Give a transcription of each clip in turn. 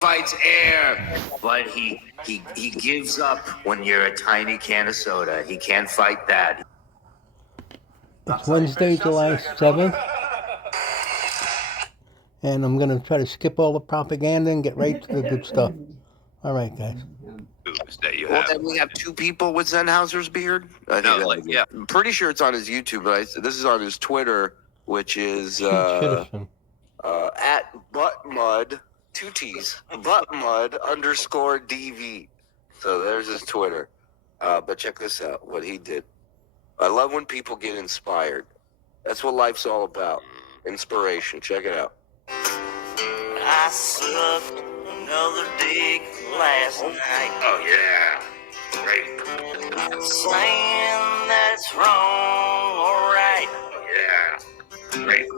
fights air, but he gives up when you're a tiny can of soda. He can't fight that. It's Wednesday, July 7th, and I'm going to try to skip all the propaganda and get right to the good stuff. All right, guys. That you Well, have. then we have two people with Zenhauser's beard. Yeah. I'm pretty sure it's on his YouTube, but this is on his Twitter, which is at buttmud, 2 T's, buttmud_DV. So there's his Twitter. But check this out, what he did. I love when people get inspired. That's what life's all about. Inspiration. Check it out. I sucked another dick last night. Oh, yeah. Great. Saying that's wrong or right. Oh, yeah. Great.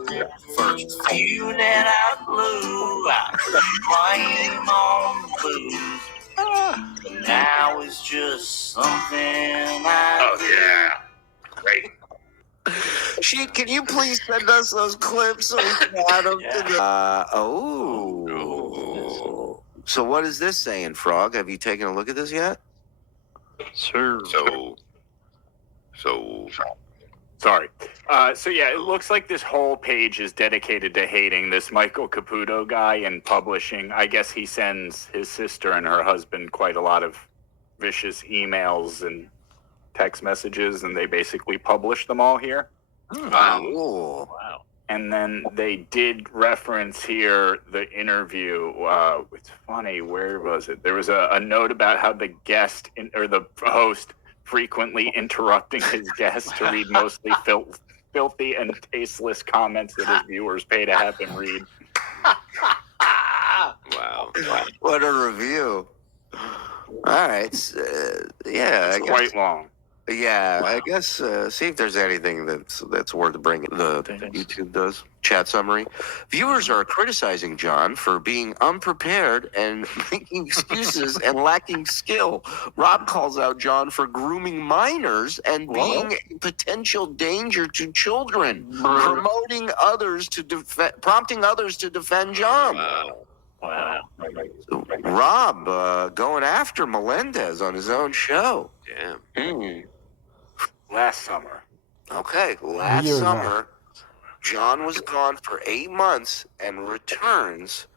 First few that I blew, I blame on the booze. But now it's just something I do. Yeah. Great. Sheet, can you please send us those clips so we can add them to the... So what is this saying, Frog? Have you taken a look at this yet? Sure. Sorry. So yeah, it looks like this whole page is dedicated to hating this Michael Caputo guy and publishing. I guess he sends his sister and her husband quite a lot of vicious emails and text messages, and they basically publish them all here. Wow. And then they did reference here the interview. It's funny, where was it? There was a note about how the guest or the host frequently interrupting his guests to read mostly filthy and tasteless comments that his viewers pay to have him read. Wow. What a review. All right. Yeah. It's quite long. Yeah, I guess see if there's anything that's worth bringing. The YouTube does chat summary. Viewers are criticizing John for being unprepared and making excuses and lacking skill. Rob calls out John for grooming minors and being a potential danger to children, prompting others to defend John. Wow. Rob going after Melendez on his own show. Damn. Last summer. Okay, last summer, John was gone for 8 months and returns,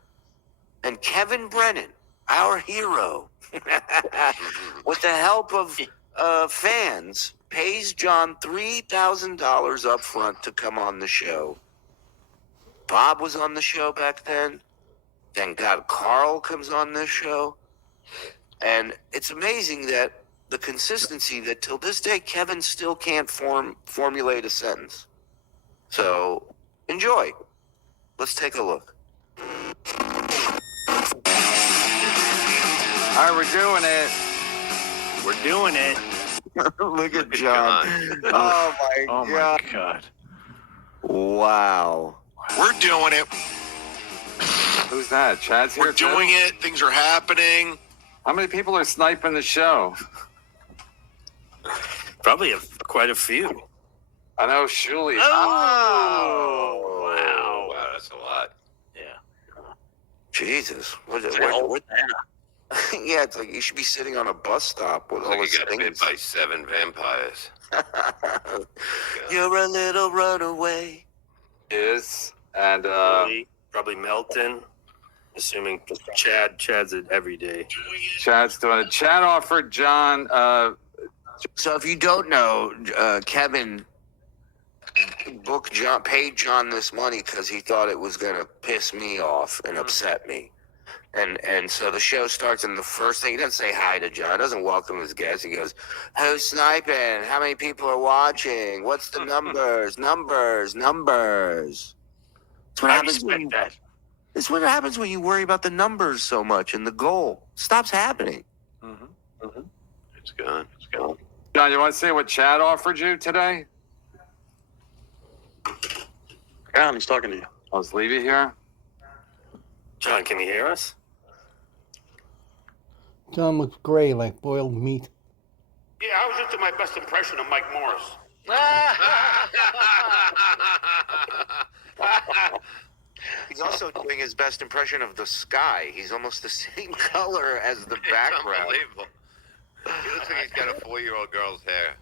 and Kevin Brennan, our hero, with the help of fans, pays John $3,000 up front to come on the show. Bob was on the show back then. Thank God Carl comes on this show. And it's amazing that the consistency that till this day Kevin still can't formulate a sentence. So enjoy. Let's take a look. All right, we're doing it. We're doing it. Look at John. Oh my God. Wow. We're doing it. Who's that? Chad's here. We're doing it. Things are happening. How many people are sniping the show? Probably quite a few. I know Shuli. Oh, wow. Wow, that's a lot. Yeah. Jesus. What yeah, it's like you should be sitting on a bus stop with all Like those you got bit things. by 7 vampires. You're a little runaway. Is and Probably Melton. Assuming Chad's it every day. Chad's doing it. Chad offered John. So if you don't know, Kevin paid John this money because he thought it was going to piss me off and upset me. And so the show starts, and the first thing, he doesn't say hi to John, doesn't welcome his guests. He goes, who's sniping? How many people are watching? What's the numbers? Numbers. That's what happens when it's what happens when you worry about the numbers so much and the goal. Stops happening. It's gone. John, you want to say what Chad offered you today? Yeah, he's talking to you. I'll just leave you here. John, can you hear us? John looks gray like boiled meat. Yeah, I was just doing my best impression of Mike Morris. He's also doing his best impression of the sky. He's almost the same color as the background. Unbelievable. He looks like he's got a 4-year-old girl's hair.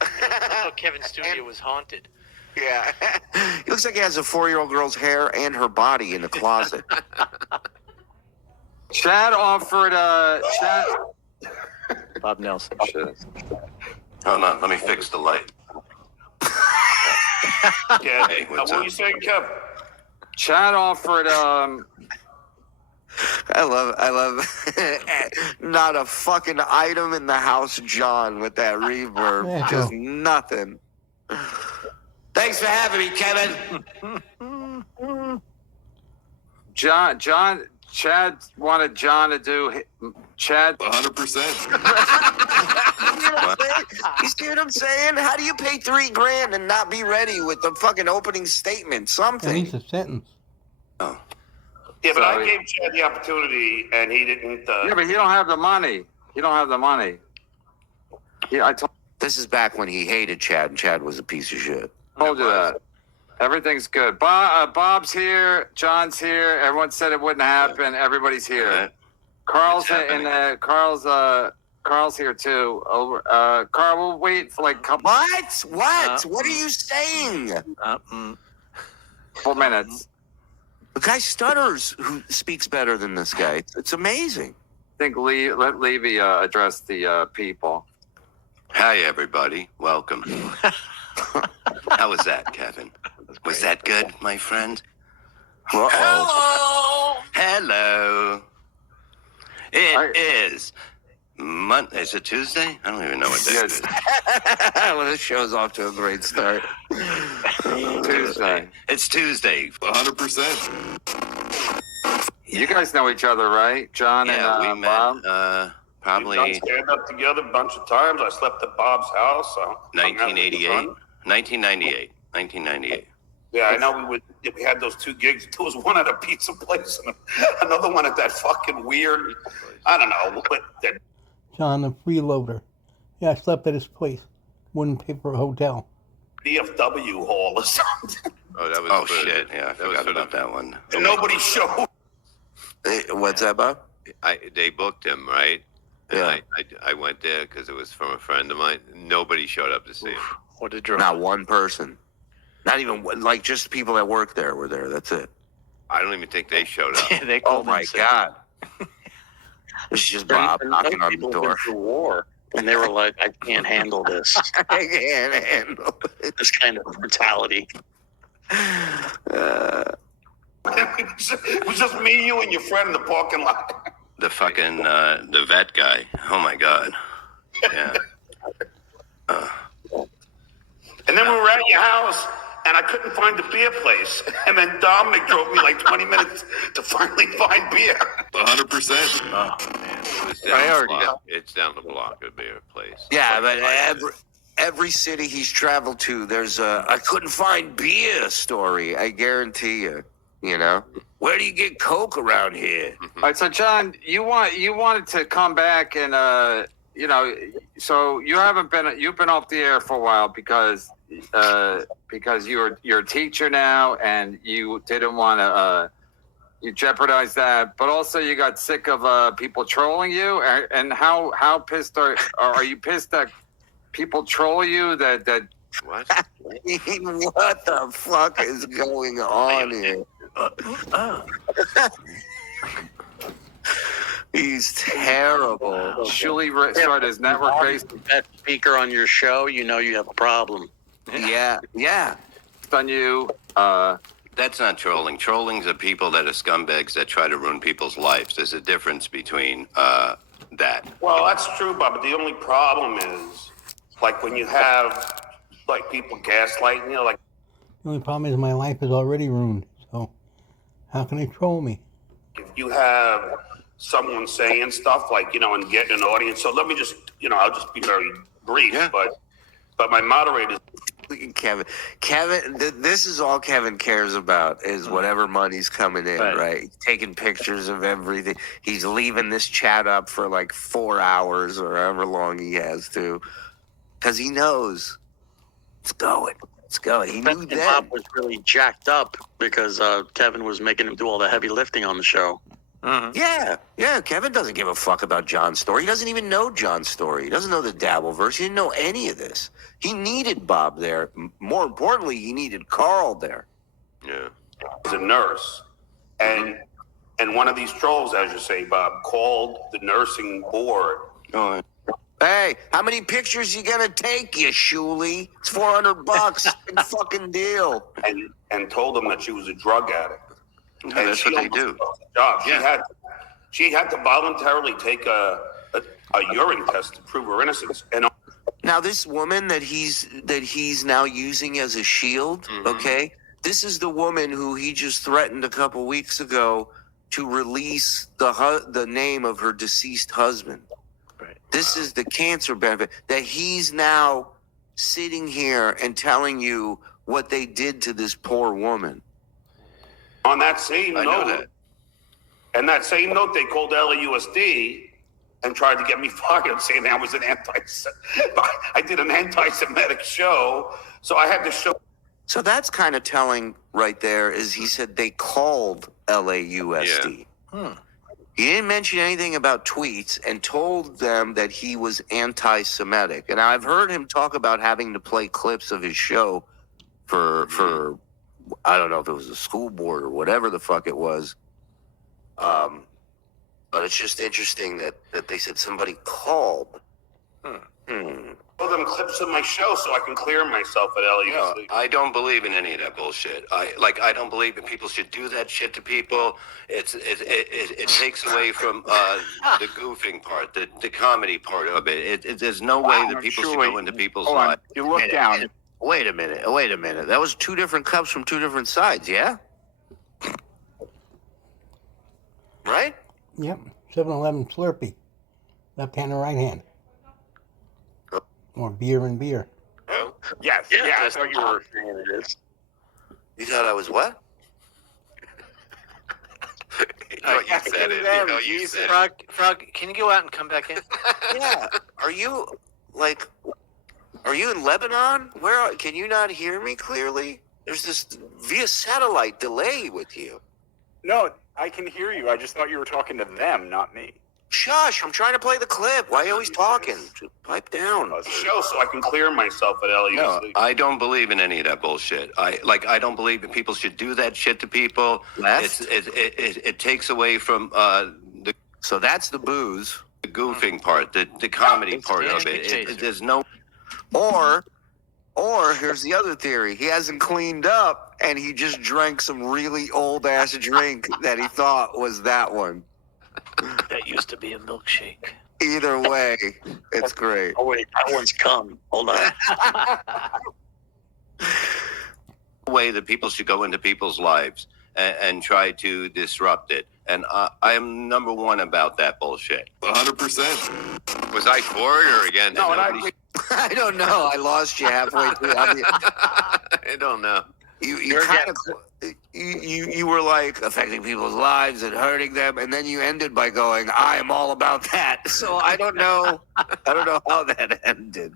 I thought Kevin's studio was haunted. Yeah. He looks like he has a 4-year-old girl's hair and her body in the closet. Chad offered Chad. Bob Nelson. Hold on, let me fix the light. Yeah. Hey, what's what up? are you saying, Kev? Chad offered I love not a fucking item in the house, John, with that reverb. Yeah, Just cool. nothing. Thanks for having me, Kevin. Chad wanted John to do Chad. 100%. You see what I'm saying? How do you pay $3,000 and not be ready with the fucking opening statement? At Something. least a sentence. Oh. Yeah, but I Sorry. gave Chad the opportunity, and he didn't. Yeah, but he don't have the money. He don't have the money. Yeah, I This is back when he hated Chad, and Chad was a piece of shit. told you that. Everything's good. Bob's here. John's here. Everyone said it wouldn't happen. Everybody's here. Right. Carl's It's happening. and Carl's here too. Carl, we'll wait for like a couple What? What are you saying? minutes. The guy stutters. Who speaks better than this guy? It's amazing. I think let Levy address the people. Hi, everybody. Welcome. How was that, Kevin? Was that good, my friend? Uh-oh. Hello. It is Monday. Is it Tuesday? I don't even know what day it is. Well, this show's off to a great start. Tuesday. It's Tuesday. 100%. You guys know each other, right? John Yeah, and we Bob? met We've probably done stand-up together a bunch of times. I slept at Bob's house. So 1988. 1998. 1998. Yeah, I know we had those two gigs. There was one at a pizza place and another one at that fucking weird, I don't know, that John, the freeloader. Yeah, I slept at his place. Wouldn't pay for a hotel. DFW hall or something. Oh, that was. Oh shit! Yeah, I forgot about that one. And nobody showed. What's that, Bob? They booked him, right? And Yeah. I went there because it was from a friend of mine. Nobody showed up to see him. What a drama. Not one person. Not even like just people that work there were there. That's it. I don't even think they showed up. They Oh called my him sick. god! This is just Bob knocking on the People door. went through war, and they were like, "I can't handle this. I can't handle it. This kind of brutality." It was just me, you, and your friend in the parking lot. The fucking the vet guy. Oh my god. Yeah. And then we were at your house, and I couldn't find the beer place. And then Dominic drove me like 20 minutes to finally find beer. 100%. Oh man. It's down Priority. the block. It's down the block of beer place. Yeah, but Like, every city he's traveled to, there's a I couldn't find beer story. I guarantee you. You know, where do you get Coke around here? All right, so John, you wanted to come back and so you've been off the air for a while because you're a teacher now and you didn't want to you jeopardize that, but also you got sick of people trolling you. And how pissed are you pissed that people troll you that what? What the fuck is going on here? He's terrible. Shuli started his network-based That speaker on your show, you know you have a problem. Yeah. on you. That's not trolling. Trolling's are people that are scumbags that try to ruin people's lives. There's a difference between that. Well, that's true, Bob, but the only problem is, like, when you have, like, people gaslighting you, like, The only problem is my life is already ruined. So, how can they troll me? if you have someone saying stuff, like, you know, and getting an audience. So let me just, you know, I'll just be very brief, Yeah. but my moderators, Kevin, this is all Kevin cares about is whatever money's coming in, right? He's taking pictures of everything. He's leaving this chat up for like 4 hours or however long he has to, because he knows it's going. Let's go. He knew And then. Bob was really jacked up because Kevin was making him do all the heavy lifting on the show. Yeah. Kevin doesn't give a fuck about John's story. He doesn't even know John's story. He doesn't know the Dabbleverse. He didn't know any of this. He needed Bob there. More importantly, he needed Carl there. Yeah. As a nurse, and one of these trolls, as you say, Bob, called the nursing board. Oh. Hey, how many pictures you gonna take, you Shuli? It's $400. Big fucking deal. And told them that she was a drug addict. Yeah, And that's she what they almost do. lost her job. Yeah. She had to voluntarily take a urine test to prove her innocence. And Now, this woman that he's now using as a shield, okay? This is the woman who he just threatened a couple weeks ago to release the name of her deceased husband. Right. This is the cancer benefit that he's now sitting here and telling you what they did to this poor woman. on that same I know note, that. and that same note, they called LAUSD and tried to get me fired, saying I was I did an anti-Semitic show, so I had to show. So that's kind of telling right there. Is he said they called LAUSD. He didn't mention anything about tweets and told them that he was anti-Semitic. And I've heard him talk about having to play clips of his show for I don't know if it was a school board or whatever the fuck it was. But it's just interesting that they said somebody called. Show them clips of my show so I can clear myself at No, LAUSD. I don't believe in any of that bullshit. I don't believe that people should do that shit to people. It takes away from the goofing part, the comedy part of it. There's no way that people should go into people's Hold on. lives. You look down. Wait a minute. That was two different cups from two different sides, yeah? Right? Yep. 7-Eleven Slurpee. Left hand and right hand. Or beer and beer. Yes, yeah, I thought you were. You thought I was what? You said it. You know, you said it. Frog, can you go out and come back in? Yeah. Are you in Lebanon? Can you not hear me clearly? There's this via satellite delay with you. No, I can hear you. I just thought you were talking to them, not me. Shush, I'm trying to play the clip. Why are you always talking? Just pipe down. Show so I can clear myself at LAUSD. No, I don't believe in any of that bullshit. I don't believe that people should do that shit to people. Left? It takes away from the So that's the booze. goofing part, the comedy part of Big it. chaser. There's no. Or here's the other theory. He hasn't cleaned up and he just drank some really old ass drink that he thought was that one. That used to be a milkshake. Either way, it's great. Oh wait, that one's come. Hold on. way that people should go into people's lives and try to disrupt it. And I am number one about that bullshit. 100%. Was I for it or again? No, and I don't know. I lost you halfway through. I don't know. You kind of you were like affecting people's lives and hurting them, and then you ended by going, "I am all about that." So I don't know. I don't know how that ended.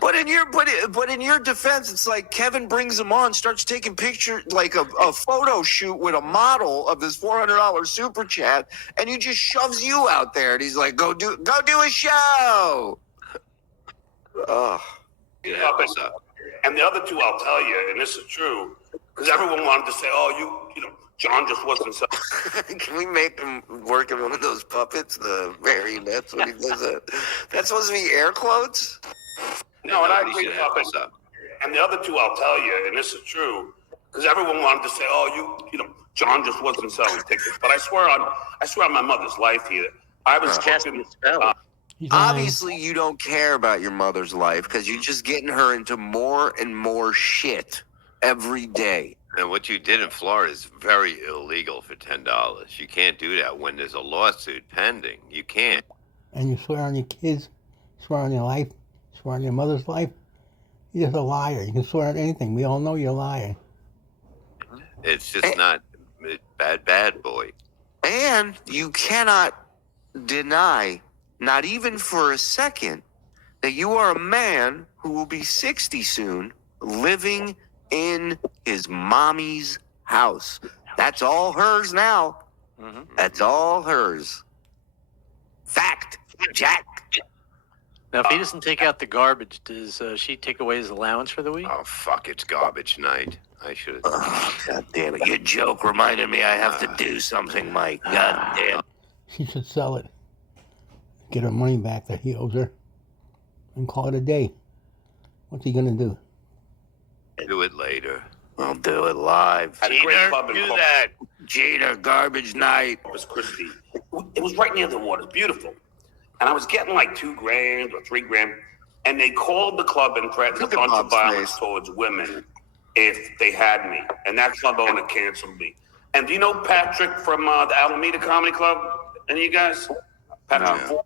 But in your defense, it's like Kevin brings him on, starts taking pictures, like a photo shoot with a model of this $400 super chat, and he just shoves you out there, and he's like, "Go do a show." Oh, Yeah, what's up? And the other two, I'll tell you, and this is true, because everyone wanted to say, "Oh, you know, John just wasn't so." can we make him work in one of those puppets, the marionettes, when he does it? That's supposed to be air quotes. No, and I Nobody agree. should have this up. And the other two, I'll tell you, and this is true, because everyone wanted to say, "Oh, you know, John just wasn't selling tickets." But I swear on my mother's life here, I was Casting fucking. a spell. He's lying. Obviously, you don't care about your mother's life because you're just getting her into more and more shit every day. And what you did in Florida is very illegal for $10. You can't do that when there's a lawsuit pending. You can't. And you swear on your kids, swear on your life, swear on your mother's life. You're just a liar. You can swear on anything. We all know you're lying. It's just not bad boy. And you cannot deny, not even for a second, that you are a man who will be 60 soon living in his mommy's house. That's all hers now. That's all hers. Fact, Jack. Now, if he doesn't take out the garbage, does she take away his allowance for the week? Oh, fuck, it's garbage night. I should have. Oh, God damn it. Your joke reminded me I have to do something, Mike. God damn. She should sell it. Get her money back that he owes her. And call it a day. What's he gonna do? Do it later. I'll do it live. At a great Jeter, club in do Corpus that. Jeter, garbage night. Christi. It was right near the water. It's beautiful. And I was getting like $2,000 or $3,000. And they called the club and threatened a Look at bunch of Bob's violence face. towards women if they had me. And that club owner canceled me. And do you know Patrick from the Alameda Comedy Club? Any of you guys? Patrick.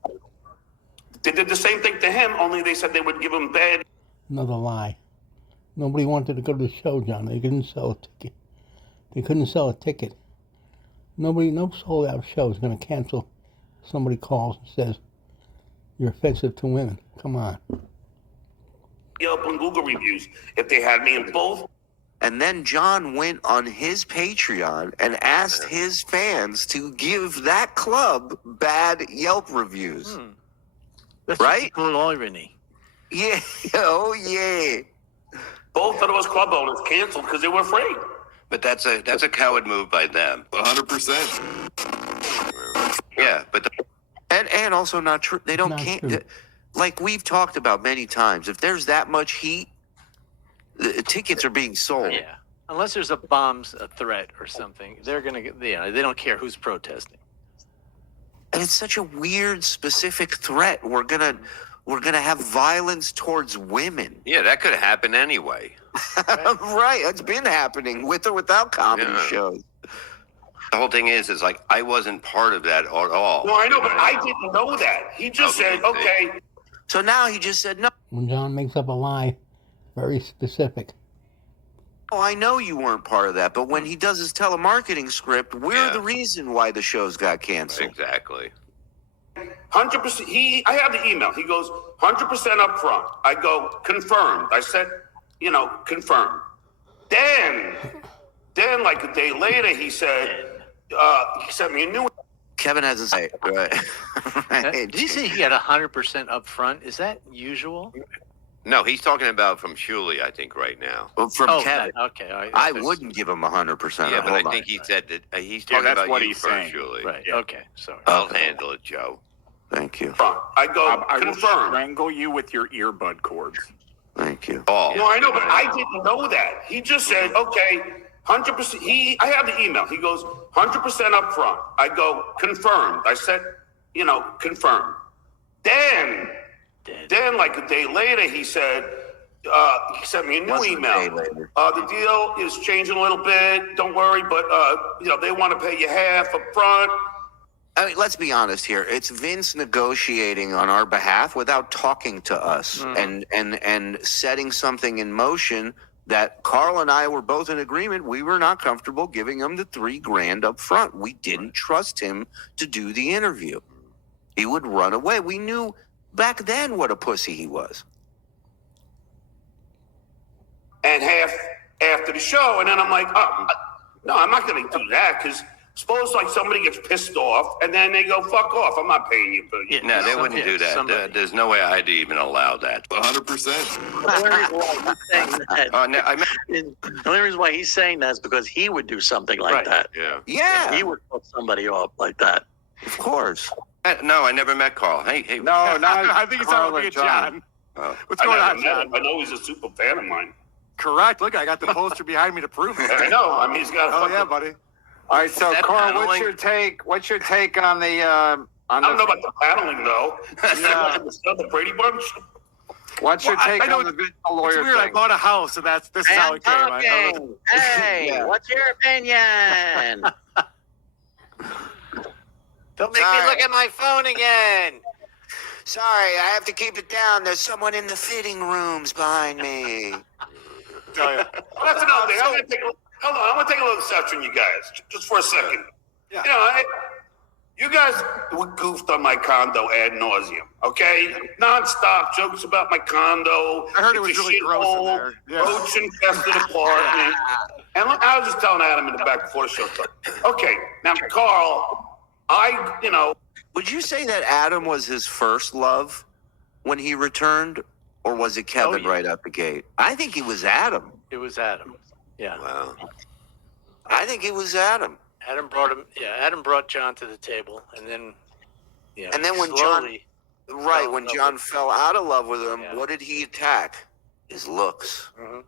They did the same thing to him, only they said they would give him bad. Another lie. Nobody wanted to go to the show, John. They couldn't sell a ticket. They couldn't sell a ticket. No sold out show is going to cancel. Somebody calls and says, you're offensive to women. Come on. Yelp and Google reviews if they had me in both. And then John went on his Patreon and asked his fans to give that club bad Yelp reviews. That's Right? Cool irony. Yeah. Oh, yeah. Both of those club owners canceled because they were afraid. But that's a coward move by them. 100%. Yeah, but And also not true. They don't Not can't true. like we've talked about many times. If there's that much heat, the tickets are being sold. Yeah. Unless there's a threat or something, they're gonna get. They don't care who's protesting. And it's such a weird, specific threat. We're gonna have violence towards women. yeah, that could happen anyway. Right. It's been happening with or without comedy Yeah. shows. The whole thing is like I wasn't part of that at all. No, I know, but I didn't know that. He just said, okay. So now he just said, no, When John makes up a lie, very specific. I know you weren't part of that. But when he does his telemarketing script, we're Yeah. the reason why the shows got canceled. Exactly. 100%. I have the email. He goes, 100% up front. I go, confirmed. I said, confirmed. Then like a day later, he said, he sent me a new. Kevin has a say. Right. Did you say he had 100% up front? Is that usual? No, he's talking about from Shuley, I think, right now. From Kevin. Okay. I wouldn't give him 100%. Yeah, but Hold I on. think he said that he's Yeah, talking that's about what you he's first, saying. Shuley. Right. Yeah. Okay. Sorry. I'll handle it, Joe. Thank you. I go, I will confirmed. strangle you with your earbud cords. Thank you. Oh, No, I know, but I didn't know that. He just said, okay, 100%. I have the email. He goes, 100% up front. I go, confirmed. I said, confirmed. Then like a day later, he said, he sent me a new Wasn't a day email. later. The deal is changing a little bit. Don't worry, but they want to pay you half up front. I mean, let's be honest here. It's Vince negotiating on our behalf without talking to us and setting something in motion that Carl and I were both in agreement. We were not comfortable giving him the $3,000 up front. We didn't trust him to do the interview. He would run away. We knew back then what a pussy he was. And half after the show. And then I'm like, no, I'm not going to do that because suppose like somebody gets pissed off and then they go, fuck off. I'm not paying you for Yeah. no, they wouldn't do that. somebody. There's no way I'd even allow that. 100%. The only reason why he's saying that is because he would do something like Right. that. Yeah. Yeah, He would put somebody off like that. of course. No, I never met Carl. Hey. No, not I think it's Carl talking and about John. Oh. What's going I on, never met John? him. I know he's a super fan of mine. Correct. Look, I got the poster behind me to prove it. I know. I mean, he's got a Oh fucking, yeah, buddy. All right, so That Carl, paneling- what's your take? What's your take on the on I don't know the? about the paneling, though. Yeah. The Brady Bunch? What's your Well, take I know on the it's- Vince lawyer It's weird. I thing? bought a house, and this is how it came. I don't know. Hey, Yeah. what's your opinion? Don't make me look at my phone again. Sorry, I have to keep it down. There's someone in the fitting rooms behind me. Tell you. Well, that's another thing. Hold on. I'm going to take a little exception, you guys, just for a second. Yeah. You guys goofed on my condo ad nauseum, okay? Non-stop jokes about my condo. I heard it was It's a really gross in shithole, there. Yeah. roach-infested apartment. And look, I was just telling Adam in the back before the show started. Okay, now, Carl, Would you say that Adam was his first love when he returned, or was it Kevin yeah. right out the gate? I think it was Adam. It was Adam. Yeah. Wow. I think it was Adam. Adam brought him. Yeah, Adam brought John to the table, and then, And then when slowly, when John fell out of love with him, Yeah. what did he attack? His looks. Mhm.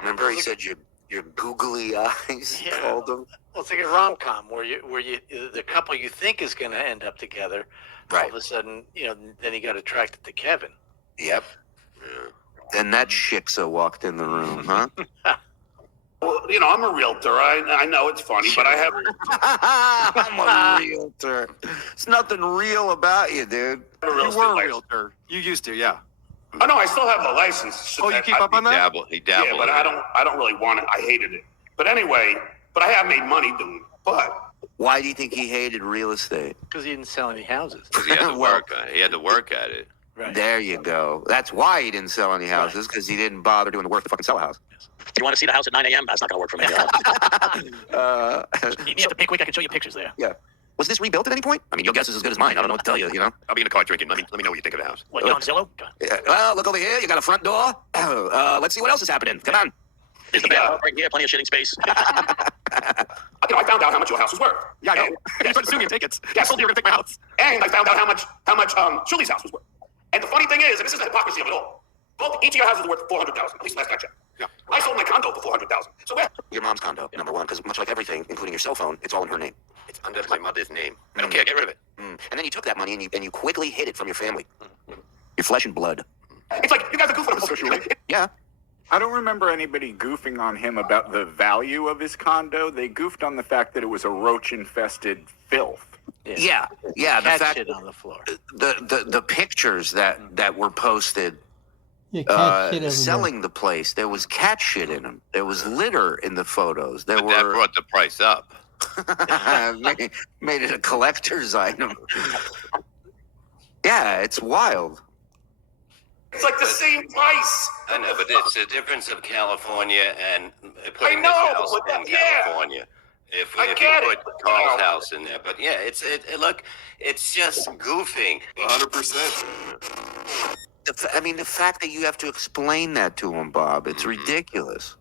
Remember, he said your googly eyes. Yeah. Called him. Well, it's like a rom-com where the couple you think is going to end up together, all Right. of a sudden, then he got attracted to Kevin. Yep. Then that shiksa walked in the room, huh? well, I'm a realtor. I know it's funny, but I have I'm a realtor. There's nothing real about you, dude. a real You estate were a license. realtor. You used to, yeah. Oh no, I still have the license. Oh, you keep up on that? He dabbled. Yeah, but I don't really want it. I hated it. But anyway, I have made money doing it. But Why do you think he hated real estate? Because he didn't sell any houses. He had to Well- work on it. He had to work at it. Right. There you go. That's why he didn't sell any houses, because he didn't bother doing the work to fucking sell a house. You want to see the house at 9 a.m.? That's not going to work for me. You have to pick week. I can show you pictures there. Yeah. Was this rebuilt at any point? I mean, your guess is as good as mine. I don't know what to tell you, I'll be in the car drinking. Let me know what you think of the house. What, you on Zillow? Yeah, well, look over here. You got a front door. Let's see what else is happening. Come on. Is the bathtub right here? Plenty of shitting space. I found out how much your house was worth. Yeah, I know. And- You started assuming tickets. Yeah, I told you you were going to take my house. And I found out how much Julie's house was worth. And the funny thing is, and this is the hypocrisy of it all, each of your houses are worth $400,000. At least last I checked. Yeah. I sold my condo for $400,000. So where? Your mom's condo, number one, because much like everything, including your cell phone, it's all in her name. It's under my mother's name. I don't care. Get rid of it. And then you took that money and you quickly hid it from your family. Your flesh and blood. It's like you guys are goofing on Yeah. I don't remember anybody goofing on him about the value of his condo. They goofed on the fact that it was a roach-infested filth. Yeah. The Cat fact, shit on the floor. the pictures that were posted Yeah, cat shit everywhere. selling the place, there was cat shit in them. There was litter in the photos. There But that were brought the price up. made it a collector's item. Yeah, it's wild. It's like the same price. I know, but it's the difference of California and putting I know, this house but in yeah. California. If I you get put it. Carl's house in there, but yeah, look, it's just goofing. 100%. The fact that you have to explain that to him, Bob, it's ridiculous.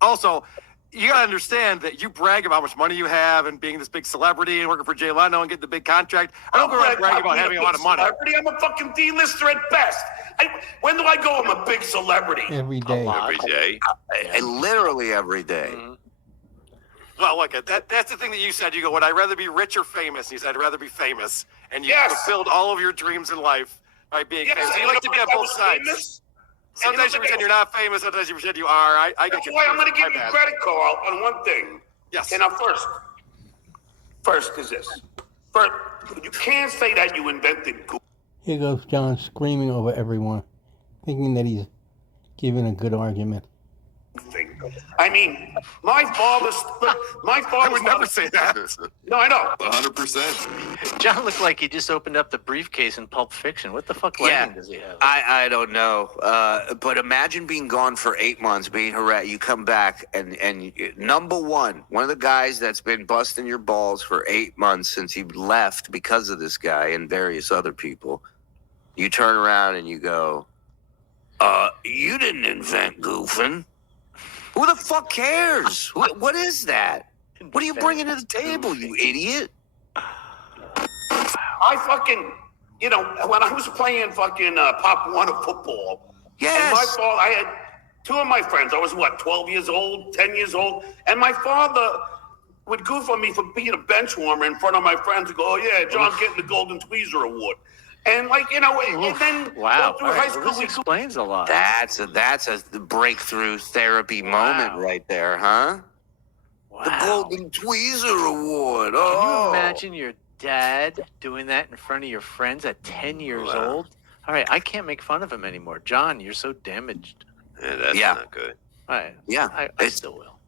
Also, you gotta understand that you brag about how much money you have and being this big celebrity and working for Jay Leno and getting the big contract. I don't go around bragging about having a lot of money. Celebrity? I'm a fucking D-lister at best. When do I go? I'm a big celebrity. Every day. Every day. Literally every day. Well, look, that's the thing that you said. You go, would I rather be rich or famous? And you said, I'd rather be famous. And you Yes. fulfilled all of your dreams in life by being Yes, famous. So and you like to be on I both was sides. famous. Sometimes you pretend you're not famous. Sometimes you pretend you are. I get That's you. why I'm going to give My you bad. credit, Carl, on one thing. Yes. Okay, now first is this. First, you can't say that you invented Google. Here goes John screaming over everyone, thinking that he's giving a good argument. Thing. I mean, my father. I would never say that. No, I know. 100%. John looked like he just opened up the briefcase in Pulp Fiction. What the fuck lighting does he have? I don't know. But imagine being gone for 8 months, being harassed. You come back and number one of the guys that's been busting your balls for 8 months since you left because of this guy and various other people. You turn around and you go, you didn't invent goofing. Who the fuck cares? What is that? What are you bringing to the table, you idiot? I fucking, when I was playing fucking Pop One of football, and my Yes. father, I had two of my friends. I was 12 years old, 10 years old, and my father would goof on me for being a bench warmer in front of my friends and go, "Oh yeah, John's getting the Golden Tweezer Award," and and then Wow. through All high right, school, well, this explains a lot. That's a breakthrough therapy moment right there, huh? Wow. The Golden Tweezer Award. Can Oh, you imagine your dad doing that in front of your friends at 10 years Wow. old? All right, I can't make fun of him anymore. John, you're so damaged. Yeah, that's Yeah. not good. All right. Yeah, I it's- still will.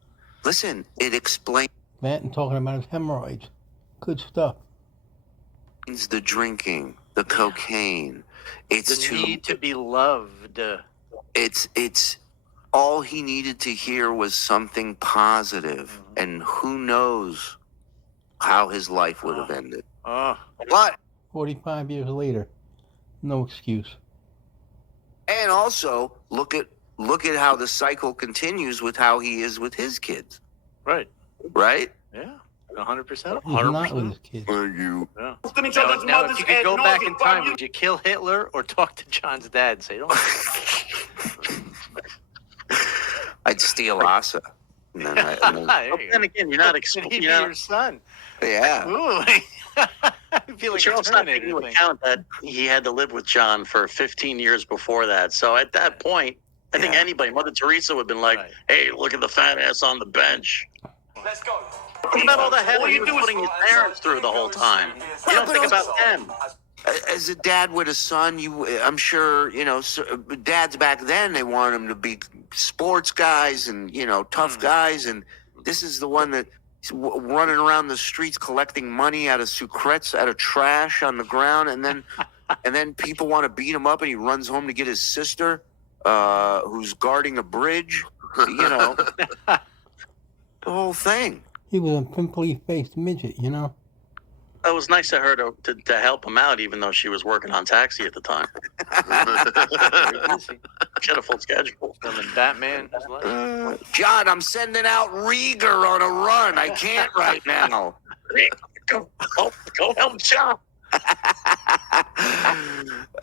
Listen, it explains. That and talking about his hemorrhoids. Good stuff. It's the drinking, the cocaine. It's The need to be loved. It's all he needed to hear was something positive, and who knows how his life would have ended. But 45 years later, no excuse. and also look at how the cycle continues with how he is with his kids. Right. Right? Yeah. 100%. He's not with his kids. You. Yeah. Each Now, other's now, mothers if you could ad go back nauseam, in time, Bob, would you kill Hitler or talk to John's dad and say, "Don't"? I'd steal Asa. And then There you go. Then again, you're not He'd be you know, your son. yeah. Ooh. I feel like you're a also not Terminator taking into thing. account that he had to live with John for 15 years before that. So at that point, I think Yeah. anybody, Mother Teresa would have been like, Right. hey, look at the fat ass on the bench. Let's go. Think about all the hell All he you was do is- putting his parents through the whole time. You don't think about them. As a dad with a son, I'm sure, dads back then, they wanted them to be sports guys and, tough guys. And this is the one that's running around the streets collecting money out of sucrets, out of trash on the ground. And then people want to beat him up and he runs home to get his sister, who's guarding a bridge, the whole thing. He was a pimply-faced midget, It was nice of her to help him out, even though she was working on Taxi at the time. She had a full schedule. Filming Batman. His life. John, I'm sending out Rieger on a run. I can't right now. Go help John.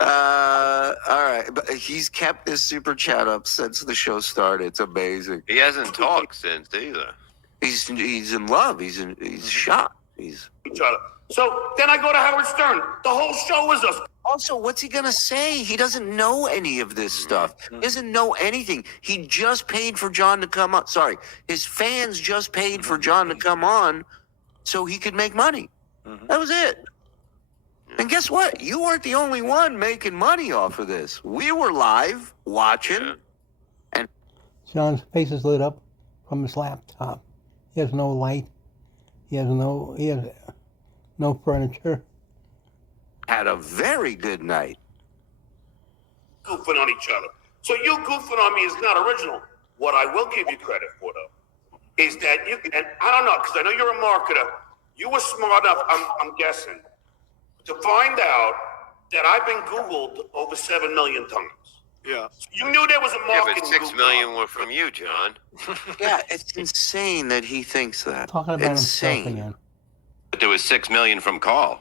All right, but he's kept this super chat up since the show started. It's amazing. He hasn't talked since either. He's in love. He's shocked. He's each other. So then I go to Howard Stern. The whole show is us. also, what's he gonna say? He doesn't know any of this stuff. He doesn't know anything. He just paid for John to come on. Sorry, his fans just paid for John to come on so he could make money. That was it. And guess what? You weren't the only one making money off of this. We were live watching. John's face is lit up from his laptop. He has no light. He has no furniture. Had a very good night. Goofing on each other. So you goofing on me is not original. What I will give you credit for, though, is that you, and I don't know, because I know you're a marketer, you were smart enough, I'm guessing, to find out that I've been Googled over 7 million times. Yeah. You knew there was a Yeah, marketing but 6 Google. million were from you, John. Yeah, it's insane that he thinks that. Talking about insane. himself again. But there was 6 million from Call.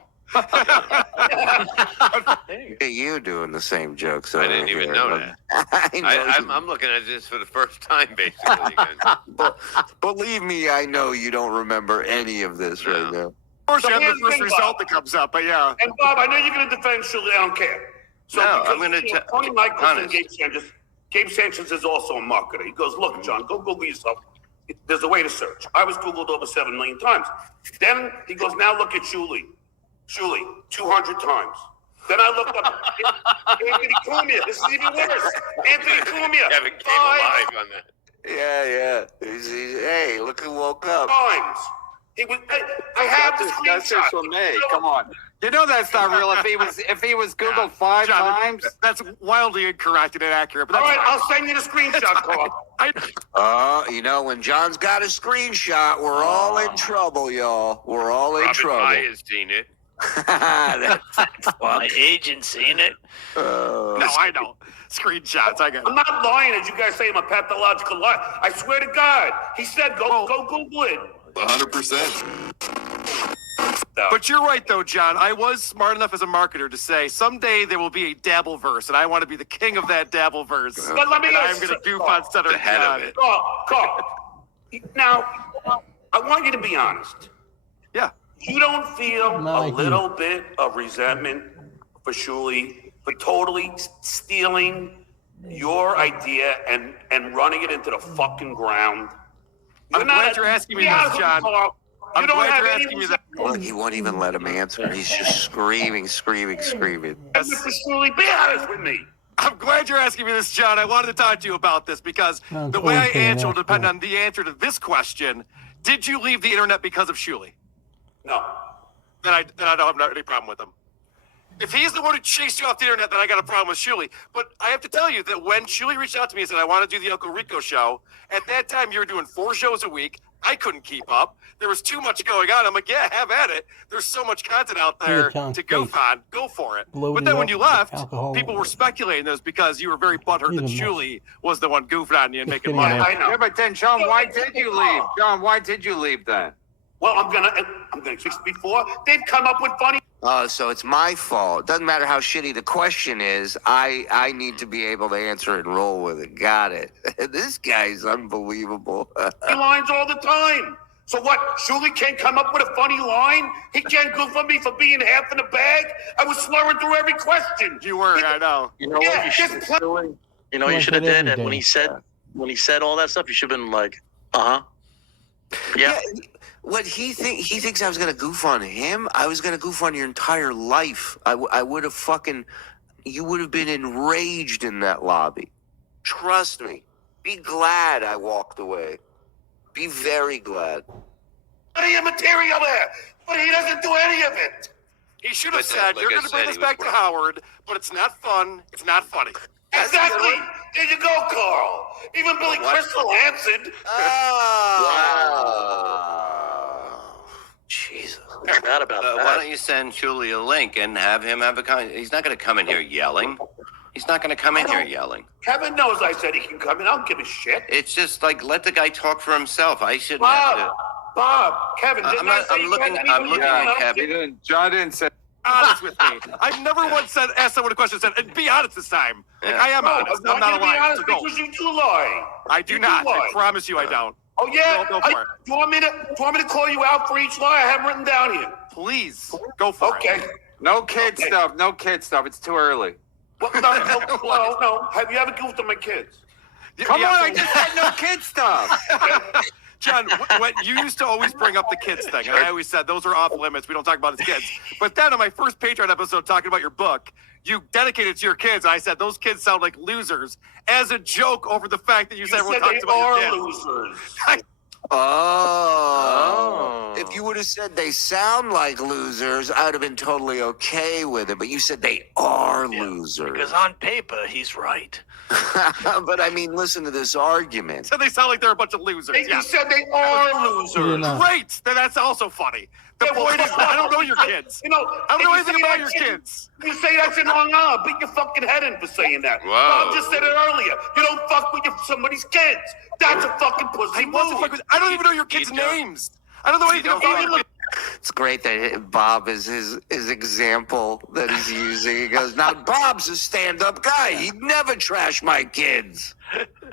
Hey, you doing the same jokes. I over didn't even here, know but- that. I know you- I'm looking at this for the first time, basically. Again. Believe me, I know you don't remember any of this right now. Of course, So you have here's the the first thing, result Bob. that comes up, but yeah. And Bob, I know you're going to defend Shirley. I don't care. So No, because, I'm gonna you know, t- Tony Michaels and honest. Gabe Sanchez. Gabe Sanchez is also a marketer. He goes, look, John, go Google yourself. There's a way to search. I was Googled over 7 million times. Then he goes, now look at Shuli. Shuli, 200 times. Then I looked up Anthony Cumia. This is even worse. Anthony Cumia. Kevin came 5 alive on that. Yeah. Hey, look who woke up. times. He was. I have the That's screenshot. just for me. Come on. You know that's not real. If he was Googled 5 John, times. That's wildly incorrect and inaccurate. But All that's right, fine. I'll send you the screenshot, Carl. When John's got a screenshot, we're all in trouble, y'all. We're all in Robert trouble. Myers seen it. That's My agent seen it. No, I know. Screenshots. I got I'm it. not lying, as you guys say I'm a pathological liar. I swear to God. He said, go Google it. 100%. But you're right, though, John. I was smart enough as a marketer to say someday there will be a Dabbleverse, and I want to be the king of that Dabbleverse. But let me And ask I'm going to you- goof on Stuttering The head of John. it. Carl. Now, I want you to be honest. Yeah. You don't feel Not a like little bit of resentment for Shuli for totally stealing your idea and running it into the fucking ground? I'm glad you're asking me Be this, honest with me, John. Carl. I'm You don't glad have you're any asking me that. Look, he won't even let him answer. He's just screaming. Mr. Shuli, be honest with me. I'm glad you're asking me this, John. I wanted to talk to you about this because Sounds the way I okay, answer will that's depend cool. on the answer to this question. Did you leave the internet because of Shuli? No. I don't have any problem with him. If he's the one who chased you off the internet, then I got a problem with Shuli. But I have to tell you that when Shuli reached out to me and said, I want to do the Uncle Rico show, at that time you were doing 4 shows a week. I couldn't keep up. There was too much going on. I'm like, yeah, have at it. There's so much content out there to goof on. Go for it. But then when you left, people were speculating this because you were very butthurt that Shuli was the one goofing on you and making money. I know. Yeah, but then, John, why did you leave? John, why did you leave then? Well, I'm gonna fix it before. They've come up with funny. Oh, so it's my fault. Doesn't matter how shitty the question is. I need to be able to answer it and roll with it. Got it. This guy's unbelievable. lines all the time. So what? Shuli can't come up with a funny line? He can't goof on me for being half in the bag? I was slurring through every question. You were, I know. You know what you should have done? You know what you should have done? And when he said all that stuff, you should have been like, yeah. What he thinks I was gonna goof on him. I was gonna goof on your entire life. I would have you would have been enraged in that lobby. Trust me. Be glad I walked away. Be very glad. Plenty of material there, but he doesn't do any of it. He should have said, you're going to bring this back to Howard, but it's not fun. It's not funny. Exactly. There you go, Carl. Even Billy Crystal answered. Jesus. I forgot about that. Why don't you send Shuli a link and have him have he's not going to come in here yelling. He's not going to come in here yelling. Kevin knows I said he can come in. I don't give a shit. It's just like, let the guy talk for himself. I shouldn't have to. Bob, Kevin, I'm looking at Kevin. John didn't say. Honest with me. I've never once asked someone a question and be honest this time. Like, I am honest. I'm not a liar. Be honest because you do lie. I do not. I promise you I don't. Oh yeah. Go for it. Do you want me to call you out for each lie? I have written down here. Please go for it. Okay. No kid stuff. No kid stuff. It's too early. Well, no. Have you ever goofed on my kids? Come on, I just said no kid stuff. John, when you used to always bring up the kids thing, and I always said those are off limits. We don't talk about his kids. But then on my first Patreon episode talking about your book, you dedicated it to your kids. I said those kids sound like losers as a joke over the fact that you said everyone talks about your kids. Losers. If you would have said they sound like losers, I would have been totally okay with it. But you said they are losers. Because on paper, he's right. But I mean, listen to this argument. So they sound like they're a bunch of losers. You said they are losers. Great. That's also funny. The point is, I don't know your kids. I don't know anything about your kids. You say that's in wrong. I'll beat your fucking head in for saying that. Whoa. I just said it earlier. You don't fuck with somebody's kids. That's a fucking pussy move. I don't even know your kids' names. I don't know anything about them. It's great that Bob is his example that he's using. He goes, now Bob's a stand-up guy. He'd never trash my kids.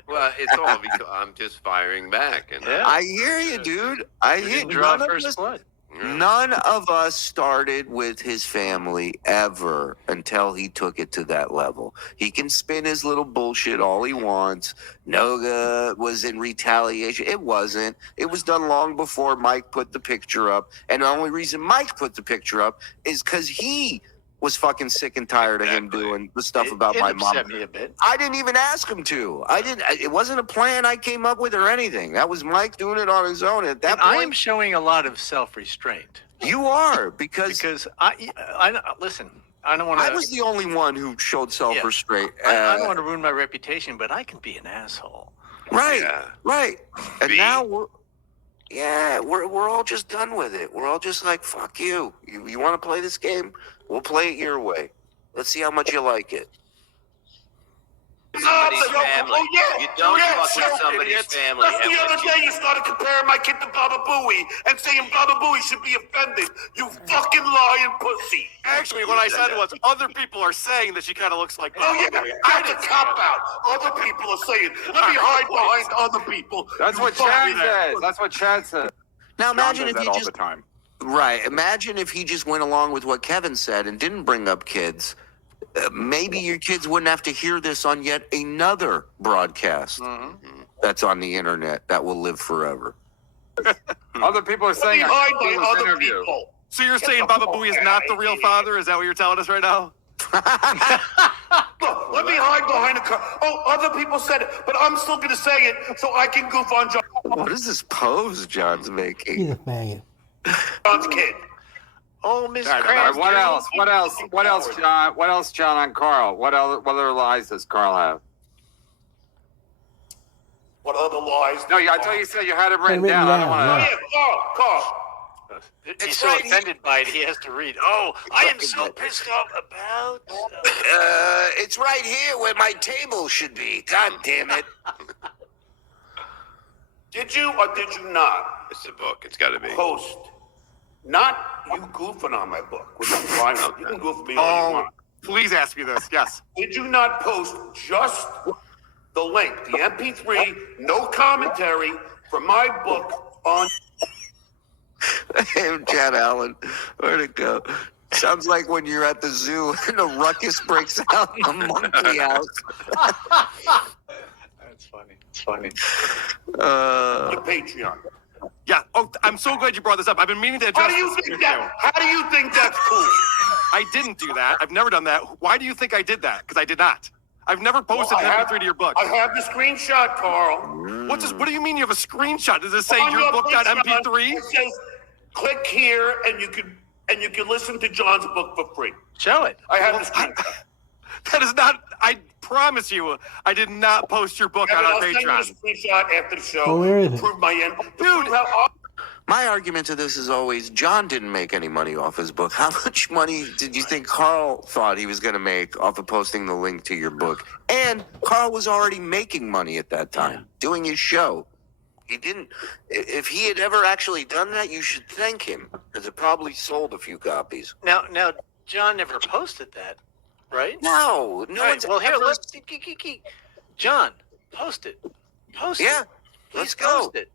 Well, it's all because I'm just firing back. And I hear you, dude. I hear you. Draw first blood. None of us started with his family ever until he took it to that level. He can spin his little bullshit all he wants. Noga was in retaliation. It wasn't. It was done long before Mike put the picture up. And the only reason Mike put the picture up is because he was fucking sick and tired of him doing the stuff about my mom. It upset me a bit. I didn't even ask him to. It wasn't a plan I came up with or anything. That was Mike doing it on his own. At that point, I am showing a lot of self-restraint. You are because I listen. I don't want to. I was the only one who showed self-restraint. I don't want to ruin my reputation, but I can be an asshole. Right, right. And now we're all just done with it. We're all just like, fuck you. You want to play this game? We'll play it your way. Let's see how much you like it. Somebody's family. You don't fuck with somebody's family. That's the other day you started comparing my kid to Baba Booey and saying Baba Booey should be offended. You fucking lying pussy. Actually, what I said was other people are saying that she kind of looks like Baba Booey. That's a cop-out. Other people are saying, let me hide behind other people. That's what Chad said. That's what Chad said. Now imagine if he all just the time. Right. Imagine if he just went along with what Kevin said and didn't bring up kids. Maybe your kids wouldn't have to hear this on yet another broadcast that's on the internet that will live forever. Other people are saying other people. So you're saying Baba Booey is not the real father? Is that what you're telling us right now? Look, let me hide behind a car. Oh, other people said it, but I'm still going to say it so I can goof on What is this pose John's making? He's a faggot. John's kid. Oh, Miss All right, Krabs. What else? What else? What else, John? What else, John, on Carl? What other lies does Carl have? What other lies? No, I thought you said you had it written written down. I don't down, want Oh, to. yeah, Carl. He's It's so right offended by it, he has to read. Oh, I am so pissed off about. It's right here where my table should be. God damn it. Did you or did you not It's a book. It's got to be. post? Not you goofing on my book, which is fine. You can goof me all you Oh, want. please ask me this. Yes. Did you not post just the link, the MP3, no commentary for my book on? Hey, Chad Allen, where'd it go? Sounds like when you're at the zoo and a ruckus breaks out in the monkey house. That's funny. It's funny. The Patreon? Yeah. Oh, I'm so glad you brought this up. I've been meaning to address How do you this think with that? How do you think that's cool? I didn't do that. I've never done that. Why do you think I did that? Because I did not. I've never posted Well, an MP3 to your book. I have the screenshot, Carl. What do you mean you have a screenshot? Does it say On your book got Patreon, MP3? It says, click here, and you can listen to John's book for free. Show it. I have the screenshot. That is not. I promise you, I did not post your book on Kevin, our I'll send you Patreon. the screenshot after the show. Well, where is to it? prove my end. To Dude. prove how My argument to this is always John didn't make any money off his book. How much money did you think Carl thought he was going to make off of posting the link to your book? And Carl was already making money at that time, doing his show. He didn't. If he had ever actually done that, you should thank him, because it probably sold a few copies. Now, John never posted that, right? No, no All right, one's well, here, ever- let's. John, post it. Post it. Yeah, Please let's go. Post it.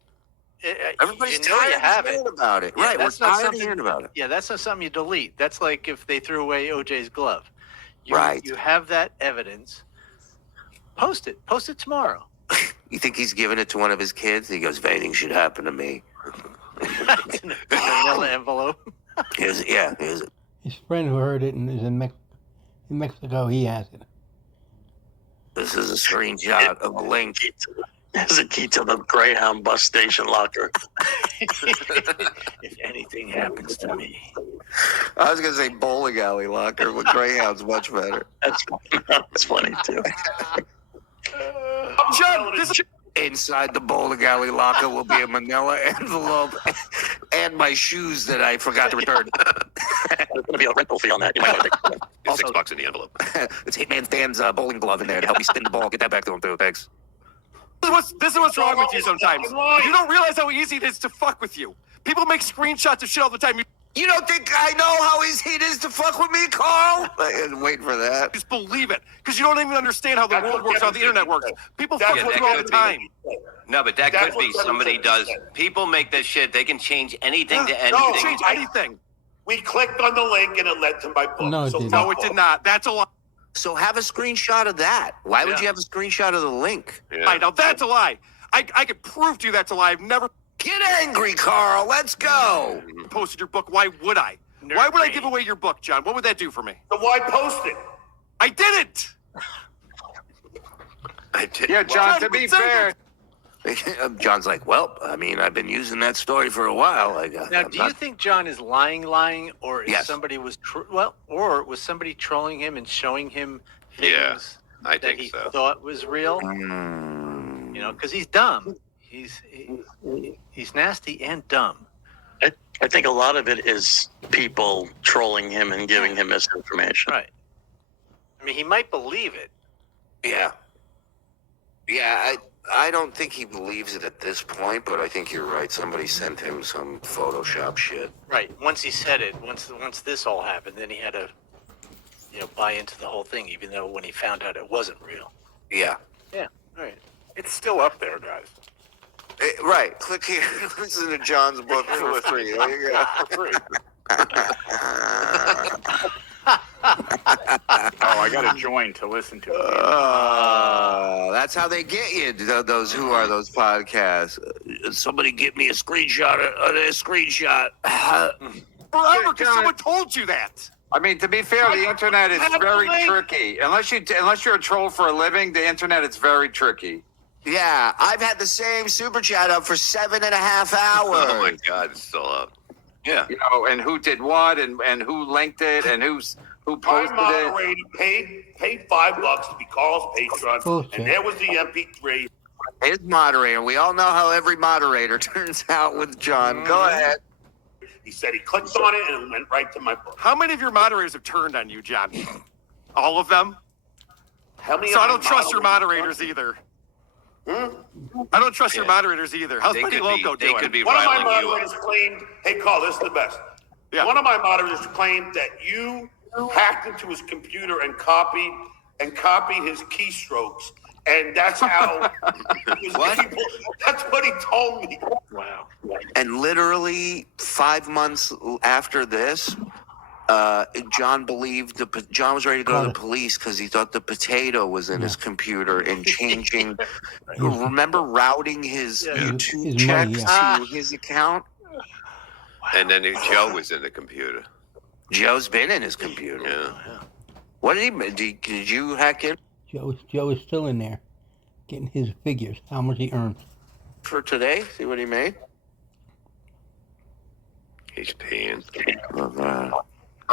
Everybody's you know tired you of have hearing it. about it. Yeah, Right, we're that's not tired of something- hearing about it. Yeah, that's not something you delete. That's like if they threw away OJ's glove. Right. You have that evidence. Post it. Post it tomorrow. You think he's giving it to one of his kids? He goes, if anything should happen to me. In a manila envelope. Here's it. His friend who heard it and is in Mexico, he has it. This is a screenshot of a link. There's a key to the Greyhound bus station locker. If anything happens to me. I was going to say bowling alley locker, but Greyhound's much better. That's funny too. John, this is. Inside the bowling alley locker will be a manila envelope and my shoes that I forgot to return. There's going to be a rental fee on that. You might want to It's $6 in the envelope. It's Hitman Stan's bowling glove in there to help me spin the ball. Get that back to him, too. Thanks. This is what's wrong with you sometimes. You don't realize how easy it is to fuck with you. People make screenshots of shit all the time. You don't think I know how easy it is to fuck with me, Carl? Wait for that. Just believe it, because you don't even understand how the That's world what works, how the Kevin internet said. works. People That's fuck what with you all the Kevin time. No, but that That's could what be Kevin somebody said. does. People make this shit. They can change anything to No, anything. change anything. We clicked on the link and it led to my book. No, it didn't. No, it did not. That's a lie. So have a screenshot of that. Why would Yeah. you have a screenshot of the link? Lie. Now that's a lie. I could prove to you that's a lie. I've never Get angry, Carl. Let's go. posted your book. Why would I? Why would I give away your book, John? What would that do for me? So why post it? I didn't. I did. Yeah, John. To John, be say fair, John's like, well, I mean, I've been using that story for a while. Now, do you think John is lying, or is Yes. somebody or was somebody trolling him and showing him things Yeah, I that think he so. thought was real? Mm, You know, because he's dumb. He's nasty and dumb. I think a lot of it is people trolling him and giving him misinformation. Right. I mean, he might believe it. yeah. Yeah, I don't think he believes it at this point, but I think you're right. Somebody sent him some Photoshop shit. Right. Once he said it, once this all happened, then he had to, buy into the whole thing, even though when he found out it wasn't real. Yeah. Yeah. All right. it's still up there, guys. Right. Click here. Listen to John's book for free. There you go. Free. Oh, I got to join to listen to it. That's how they get you. Those who are those podcasts? Somebody get me a screenshot of this screenshot. Forever, because someone told you that. I mean, to be fair, the internet is have very the link. tricky. Unless you're a troll for a living, the internet is very tricky. Yeah, I've had the same super chat up for 7.5 hours. Oh my God, it's still up. Yeah. You know, and who did what, and who linked it, and who My posted it. moderator paid $5 to be Carl's patron, Bullshit. and there was the MP3. His moderator. We all know how every moderator turns out with John. Go ahead. He said he clicked on it and it went right to my book. How many of your moderators have turned on you, John? All of them? How many So of I my don't trust your moderators either. I don't trust your moderators either. How's They Pretty could Loco be, doing? they could be One of my rivaling you. moderators claimed, hey, Carl, this is the best. Yeah. One of my moderators claimed that you hacked into his computer and copied his keystrokes. And that's how What? That's what he told me. Wow. And literally 5 months after this, John believed John was ready to go to the police because he thought the potato was in his computer and changing. Remember routing his YouTube his money, checks yeah. to his account? And then Joe was in the computer. Joe's been in his computer. Yeah. What did did you hack in Joe is still in there, getting his figures, how much he earned. for today? See what he made? He's paying.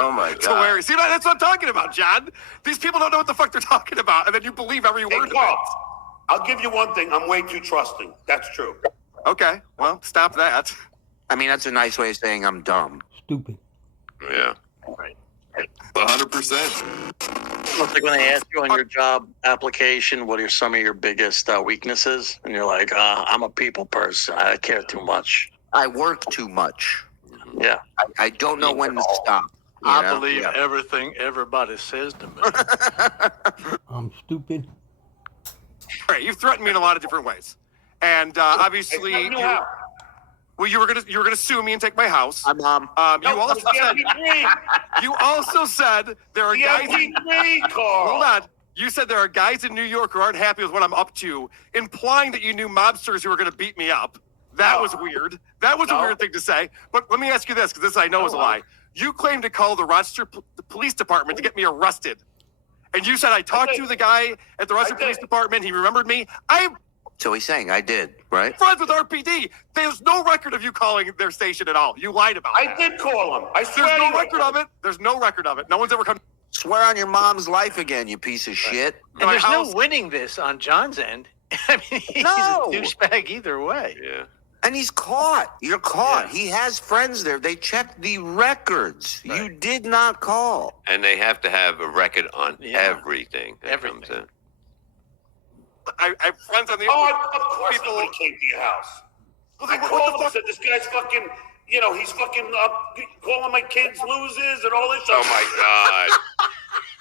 Oh my It's hilarious. See, that's what I'm talking about, John. These people don't know what the fuck they're talking about, and then you believe every Hey, word of Carl, it. I'll give you one thing. I'm way too trusting. That's true. Okay, well, stop that. I mean, that's a nice way of saying I'm dumb. Stupid. Yeah. 100%. It's like when they ask you on your job application, what are some of your biggest weaknesses? And you're like, I'm a people person. I care too much. I work too much. Yeah. I don't know when to stop. you I know? believe Yeah. everything everybody says to me. I'm stupid. All right, you've threatened me in a lot of different ways, and obviously, Hey, no, you were gonna sue me and take my house. My mom. You no, also the said MP3. you also said there are The guys. MP3, Carl. Hold on. You said there are guys in New York who aren't happy with what I'm up to, implying that you knew mobsters who were going to beat me up. That No. was weird. That was a No. weird thing to say. But let me ask you this, because this I know is a lie. You claimed to call the Rochester Police Department to get me arrested. And you said I talked to the guy at the Rochester I did. Police Department. He remembered me. I'm So he's saying I did, right? friends with RPD. There's no record of you calling their station at all. You lied about I that. did call him. I swear There's to no you. record of it. There's no record of it. No one's ever come Swear on your mom's life again, you piece of shit. to And my there's house. no winning this on John's end. I mean, he's No. a douchebag either way. Yeah. And he's caught. You're caught. Yeah. He has friends there. They checked the records. You Right. did not call. And they have to have a record on Yeah. everything that Everything. comes in. I have friends on the Oh, of course people. somebody came to your house. Well, I then called what him the and fuck? said, this guy's fucking, he's fucking calling my kids losers and all this stuff. Oh my God.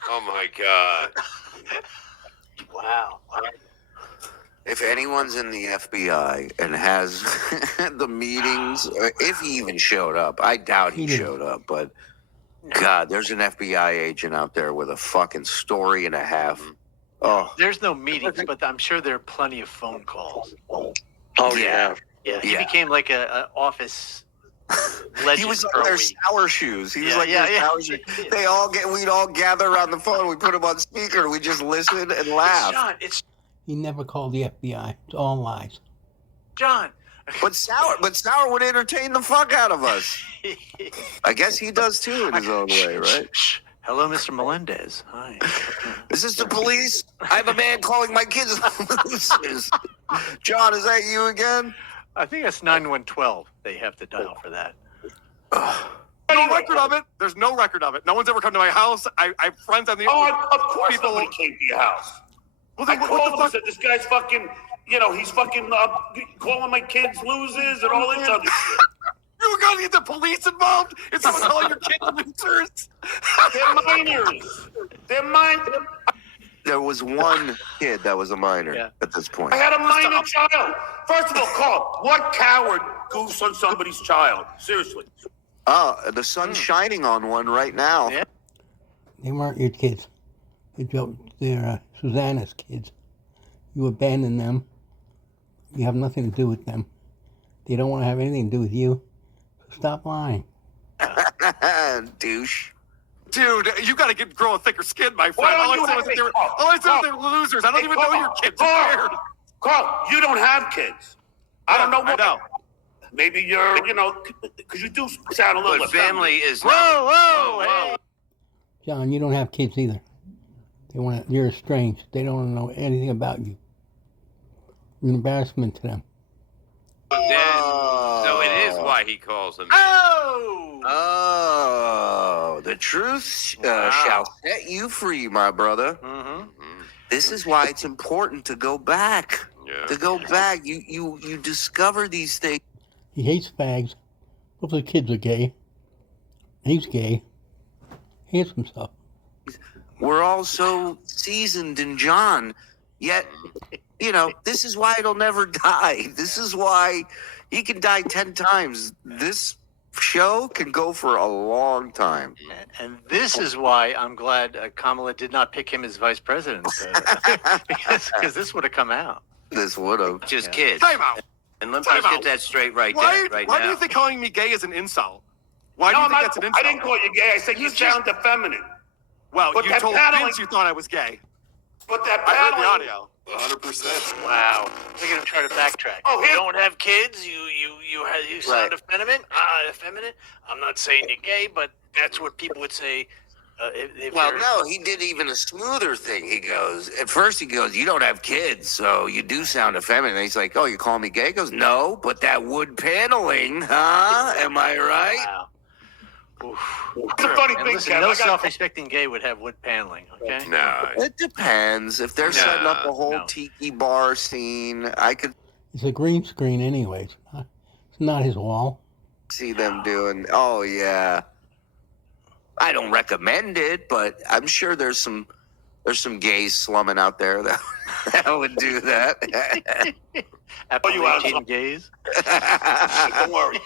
Oh my God. Wow. If anyone's in the FBI and has the meetings, or if he even showed up, I doubt he He didn't. showed up, but God, there's an FBI agent out there with a fucking story and a half. Oh, There's no meetings, but I'm sure there are plenty of phone calls. Oh, Yeah. yeah. Yeah, he Yeah. became like a office legend he was for on a their week. sour shoes. He was Yeah, like yeah, their yeah. sour shoes. We'd all gather around the phone. We put him on speaker. We just listen and laugh. John, it's He never called the FBI. It's all lies. John. But Sour would entertain the fuck out of us. I guess he does too in his own way, right? Shh. Hello, Mr. Melendez. Hi. Is this the police? I have a man calling my kids losers. John, is that you again? I think that's 9112. They have to dial for that. No record of it. There's no record of it. No one's ever come to my house. I have friends on the Of course people. somebody came to your house. Well, I then called what him the and fuck? said, this guy's fucking, he's fucking calling my kids losers and all this other shit. You were going to get the police involved? Is someone calling your kids losers? They're minors. They're minors. There was one kid that was a minor Yeah. at this point. I had a minor child. First of all, Carl, what coward goofs on somebody's child? Seriously. Oh, the sun's shining on one right now. Yeah. They weren't your kids. They're Susanna's kids. You abandoned them. You have nothing to do with them. They don't want to have anything to do with you. So stop lying. Douche. Dude, you got to grow a thicker skin, my Why friend. don't All I you said was have- that they were losers. I don't Hey, even know Carl, your kids. Who cares? Carl, you don't have kids. I don't know I what. know. Maybe you're, because you do sound a little But family is Whoa, not. whoa, hey. John, you don't have kids either. You're estranged. They don't know anything about you. You're an embarrassment to them. So it is why he calls them. Oh, the truth shall set you free, my brother. Mm-hmm. This is why it's important to go back. Yeah. To go back, you discover these things. He hates fags. Both the kids are gay. He's gay. He hates himself. We're all so seasoned in John, yet, this is why it'll never die. This is why he can die 10 times. This show can go for a long time. And this is why I'm glad Kamala did not pick him as vice president. Because this would have come out. This would have. Just kids. Time out. And let's Time get out. that straight right Why now. do you think calling me gay is an insult? Why do No, you think that's an insult? I didn't call you gay. I said you sound effeminate. Well, But you that told paneling- Vince you thought I was gay. But that I heard the paneling, audio. 100%. Wow. They're going to try to backtrack. Oh, You here- don't have kids. You sound effeminate. Effeminate. I'm not saying you're gay, but that's what people would say. If Well, you're- no, he did even a smoother thing. At first he goes, you don't have kids, so you do sound effeminate. And he's like, oh, you call me gay? He goes, no, but that wood paneling, huh? Am I right? Wow. Oof. It's a funny And thing, listen, Kev. no I got- self-respecting gay would have wood paneling, okay? No. It depends. If they're setting up a whole No. tiki bar scene, I could It's a green screen anyway. It's not his wall. see them doing, oh, yeah. I don't recommend it, but I'm sure there's some gays slumming out there that, that would do that. Appalachian gays. Don't worry.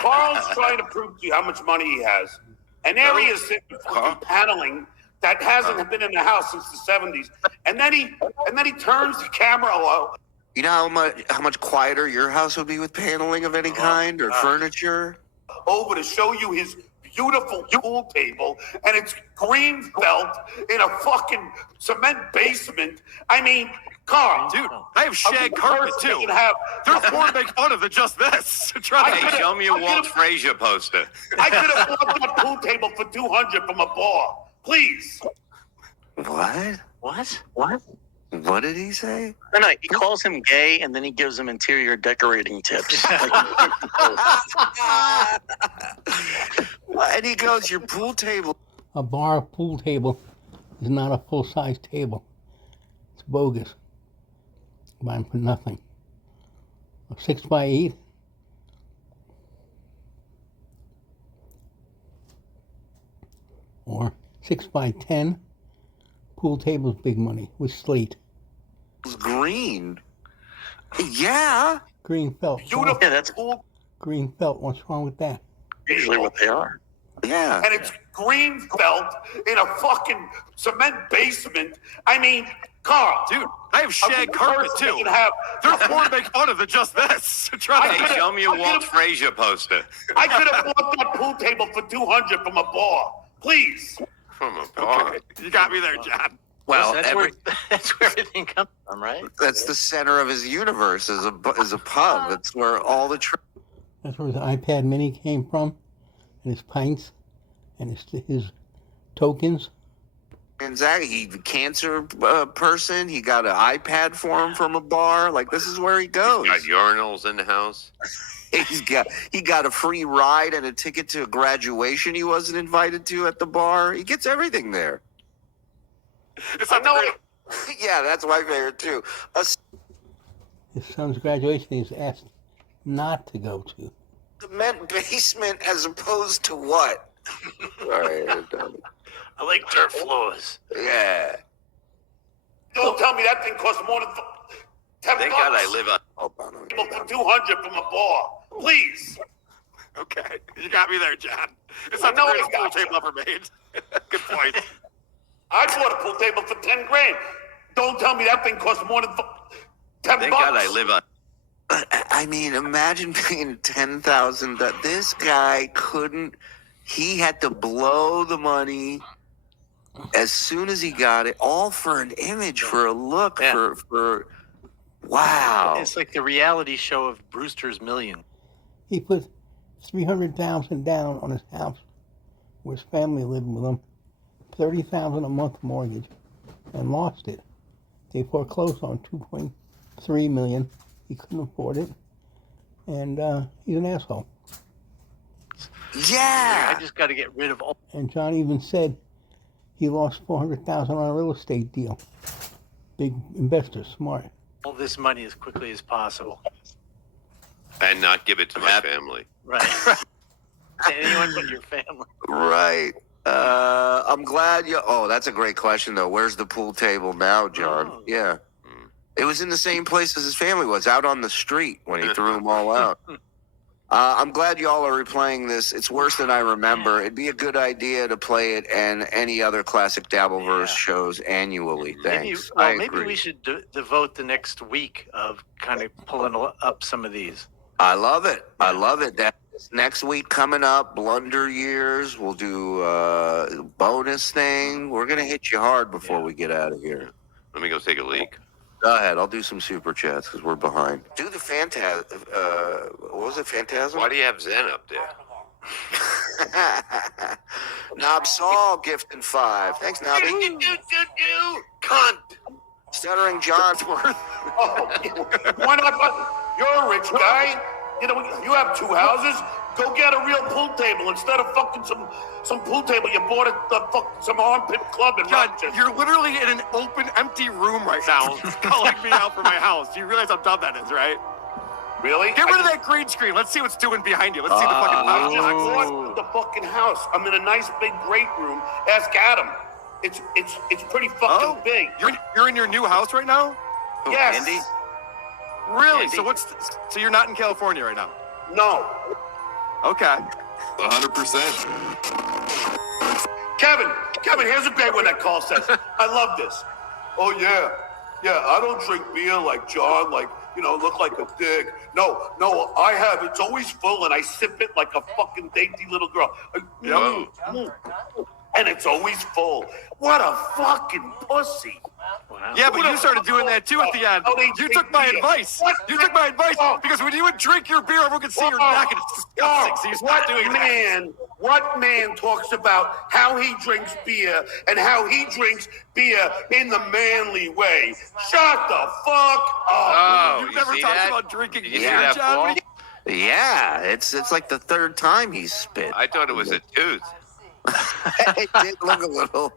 Carl's trying to prove to you how much money he has. And there he is sitting with fucking paneling that hasn't been in the house since the 70s. And then he turns the camera low. You know how much quieter your house would be with paneling of any kind or furniture? Over to show you his beautiful pool table, and it's green felt in a fucking cement basement. I mean, Carl, Dude, I have shag a carpet person too. can have- There's more to make fun of than just this. Try to Hey, show me a Walt Frazier poster. I could have bought that pool table for $200 from a bar. Please. What? What? What did he say? No, he calls him gay, and then he gives him interior decorating tips. And he goes, your pool table. A bar pool table is not a full-size table. It's bogus. Mine for nothing. A 6x8. Or 6x10. Pool table's big money with slate. Was green. Yeah. Green felt. Beautiful Yeah, that's pool, Green felt. What's wrong with that? usually what they are. Yeah. and it's green felt in a fucking cement basement. I mean, Carl. Dude, I have a shag carpet person too. can have- There's more to make fun of than just this. Try to Hey, show me a Walt Frazier poster. I could have bought that pool table for $200 from a bar. Please. From a bar. Okay. You got me there, John. Well, that's where everything comes from, right? that's the center of his universe is a pub. It's where all the That's where his iPad mini came from. And his pints. And his tokens. Exactly. He's a cancer person. He got an iPad for him from a bar. Like, this is where he goes. Got urinals in the house. He got a free ride and a ticket to a graduation he wasn't invited to at the bar. He gets everything there. It's not the Yeah, that's my favorite too. His son's graduation he's asked not to go to. Cement basement as opposed to what? Sorry, I'm done. I like dirt floors. Yeah. Don't tell me that thing costs more than $10. Thank God I live on. Hold on. For $200 from a bar. Please. Okay. You got me there, John. It's I not the know I greatest pool got you. table ever made. Good point. I bought a pool table for $10,000. Don't tell me that thing costs more than $10. Thank God I live on. I mean, imagine paying $10,000. That this guy couldn't. He had to blow the money as soon as he got it, all for an image, for a look, Yeah. for wow. It's like the reality show of Brewster's Million. He put $300,000 down on his house where his family lived with him, $30,000 a month mortgage, and lost it. They foreclosed on $2.3 million. He couldn't afford it, and he's an asshole. Yeah. I just got to get rid of all. And John even said he lost $400,000 on a real estate deal. Big investor, smart. All this money as quickly as possible. And not give it to my family. Right. Anyone but your family. Right. I'm glad you. Oh, that's a great question, though. Where's the pool table now, John? Oh. Yeah. It was in the same place as his family was, out on the street when he threw them all out. I'm glad y'all are replaying this. It's worse than I remember. It'd be a good idea to play it and any other classic Dabbleverse shows annually. Thanks. Maybe we should devote the next week of kind of pulling up some of these. I love it. I love it. That's next week coming up. Blunder years. We'll do a bonus thing. We're gonna hit you hard before we get out of here. Let me go take a leak. Go ahead. I'll do some super chats because we're behind. Do the Phantasm. What was it? Phantasm? Why do you have Zen up there? Knob Saul gifting 5. Thanks, Nobby. Cunt. Stuttering Johnsworth. Why not? You're a rich guy. You know, you have 2 houses. Go get a real pool table instead of fucking some pool table you bought at some armpit club in John, Rochester. you're literally in an open, empty room right now, calling me out for my house. You realize how dumb that is, right? Really? Get rid of that green screen. Let's see what's doing behind you. Let's see the fucking I just box. bought the fucking house. I'm in a nice big great room. Ask Adam. It's pretty fucking big. You're in your new house right now? Yes. Andy? Really? Andy? So you're not in California right now? No. Okay. 100%. Kevin, here's a great one that call says. I love this. Oh yeah, I don't drink beer like John, like, you know, look like a dick. No, I have. It's always full, and I sip it like a fucking dainty little girl. And it's always full. What a fucking pussy. Wow. Yeah, but you started doing that too at the end. You took my advice. You took my advice because when you would drink your beer, everyone could see your neck, and it's disgusting. So you stopped doing that. What man talks about how he drinks beer and how he drinks beer in the manly way? Shut the fuck up. Oh, You've you never see talked that? about drinking Did you see beer, that John. fall? Yeah, it's like the 3rd time he's spit. I thought it was a tooth. It did look a little.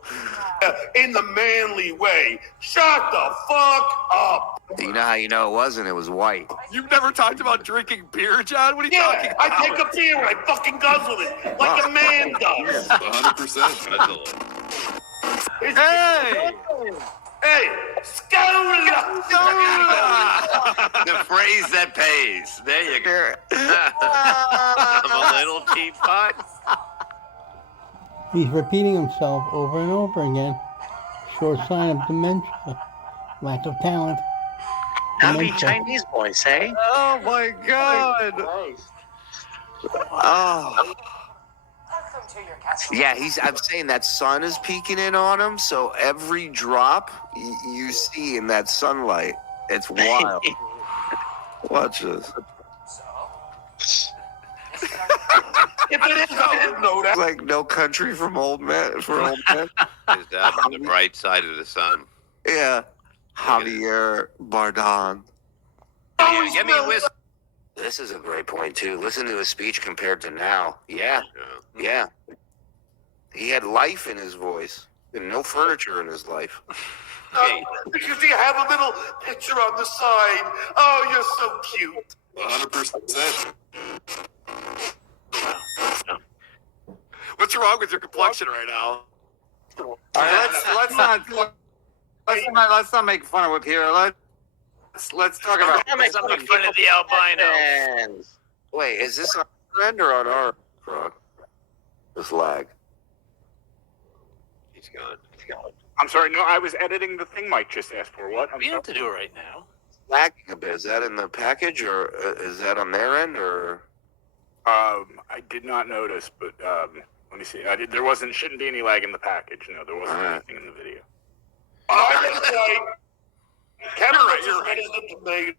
In the manly way. Shut the fuck up. You know how you know it wasn't? It was white. You've never talked about drinking beer, John. What are you talking Yeah, about? I take a beer and I fucking guzzle it like a man does. 100%. Hey, Scola! The phrase that pays. There you go. I'm a little teapot. He's repeating himself over and over again. Sure sign of dementia, lack of talent. Happy Dementia. Chinese boys, hey? Oh my God. Oh. Yeah, I'm saying that sun is peeking in on him, so every drop you see in that sunlight, it's wild. Watch this. If it is, I didn't know that. Like No Country for Old Men. Is that on the bright side of the sun? Yeah. Javier Bardem. Yeah, give me a whiskey. This is a great point, too. Listen to his speech compared to now. Yeah. He had life in his voice and no furniture in his life. Because you have a little picture on the side. Oh, you're so cute. 100%. What's wrong with your complexion right now? All right, let's not make fun of it here. Let's talk about. Let's make fun of the albino. Wait, is this on our end or on our front? This lag. He's gone. I'm sorry. No, I was editing the thing Mike just asked for. What? We don't have to do it right now. Lagging a bit. Is that in the package or is that on their end or? I did not notice, but let me see. There shouldn't be any lag in the package. No, there wasn't anything in the video. Kevin looks as red as the tomato.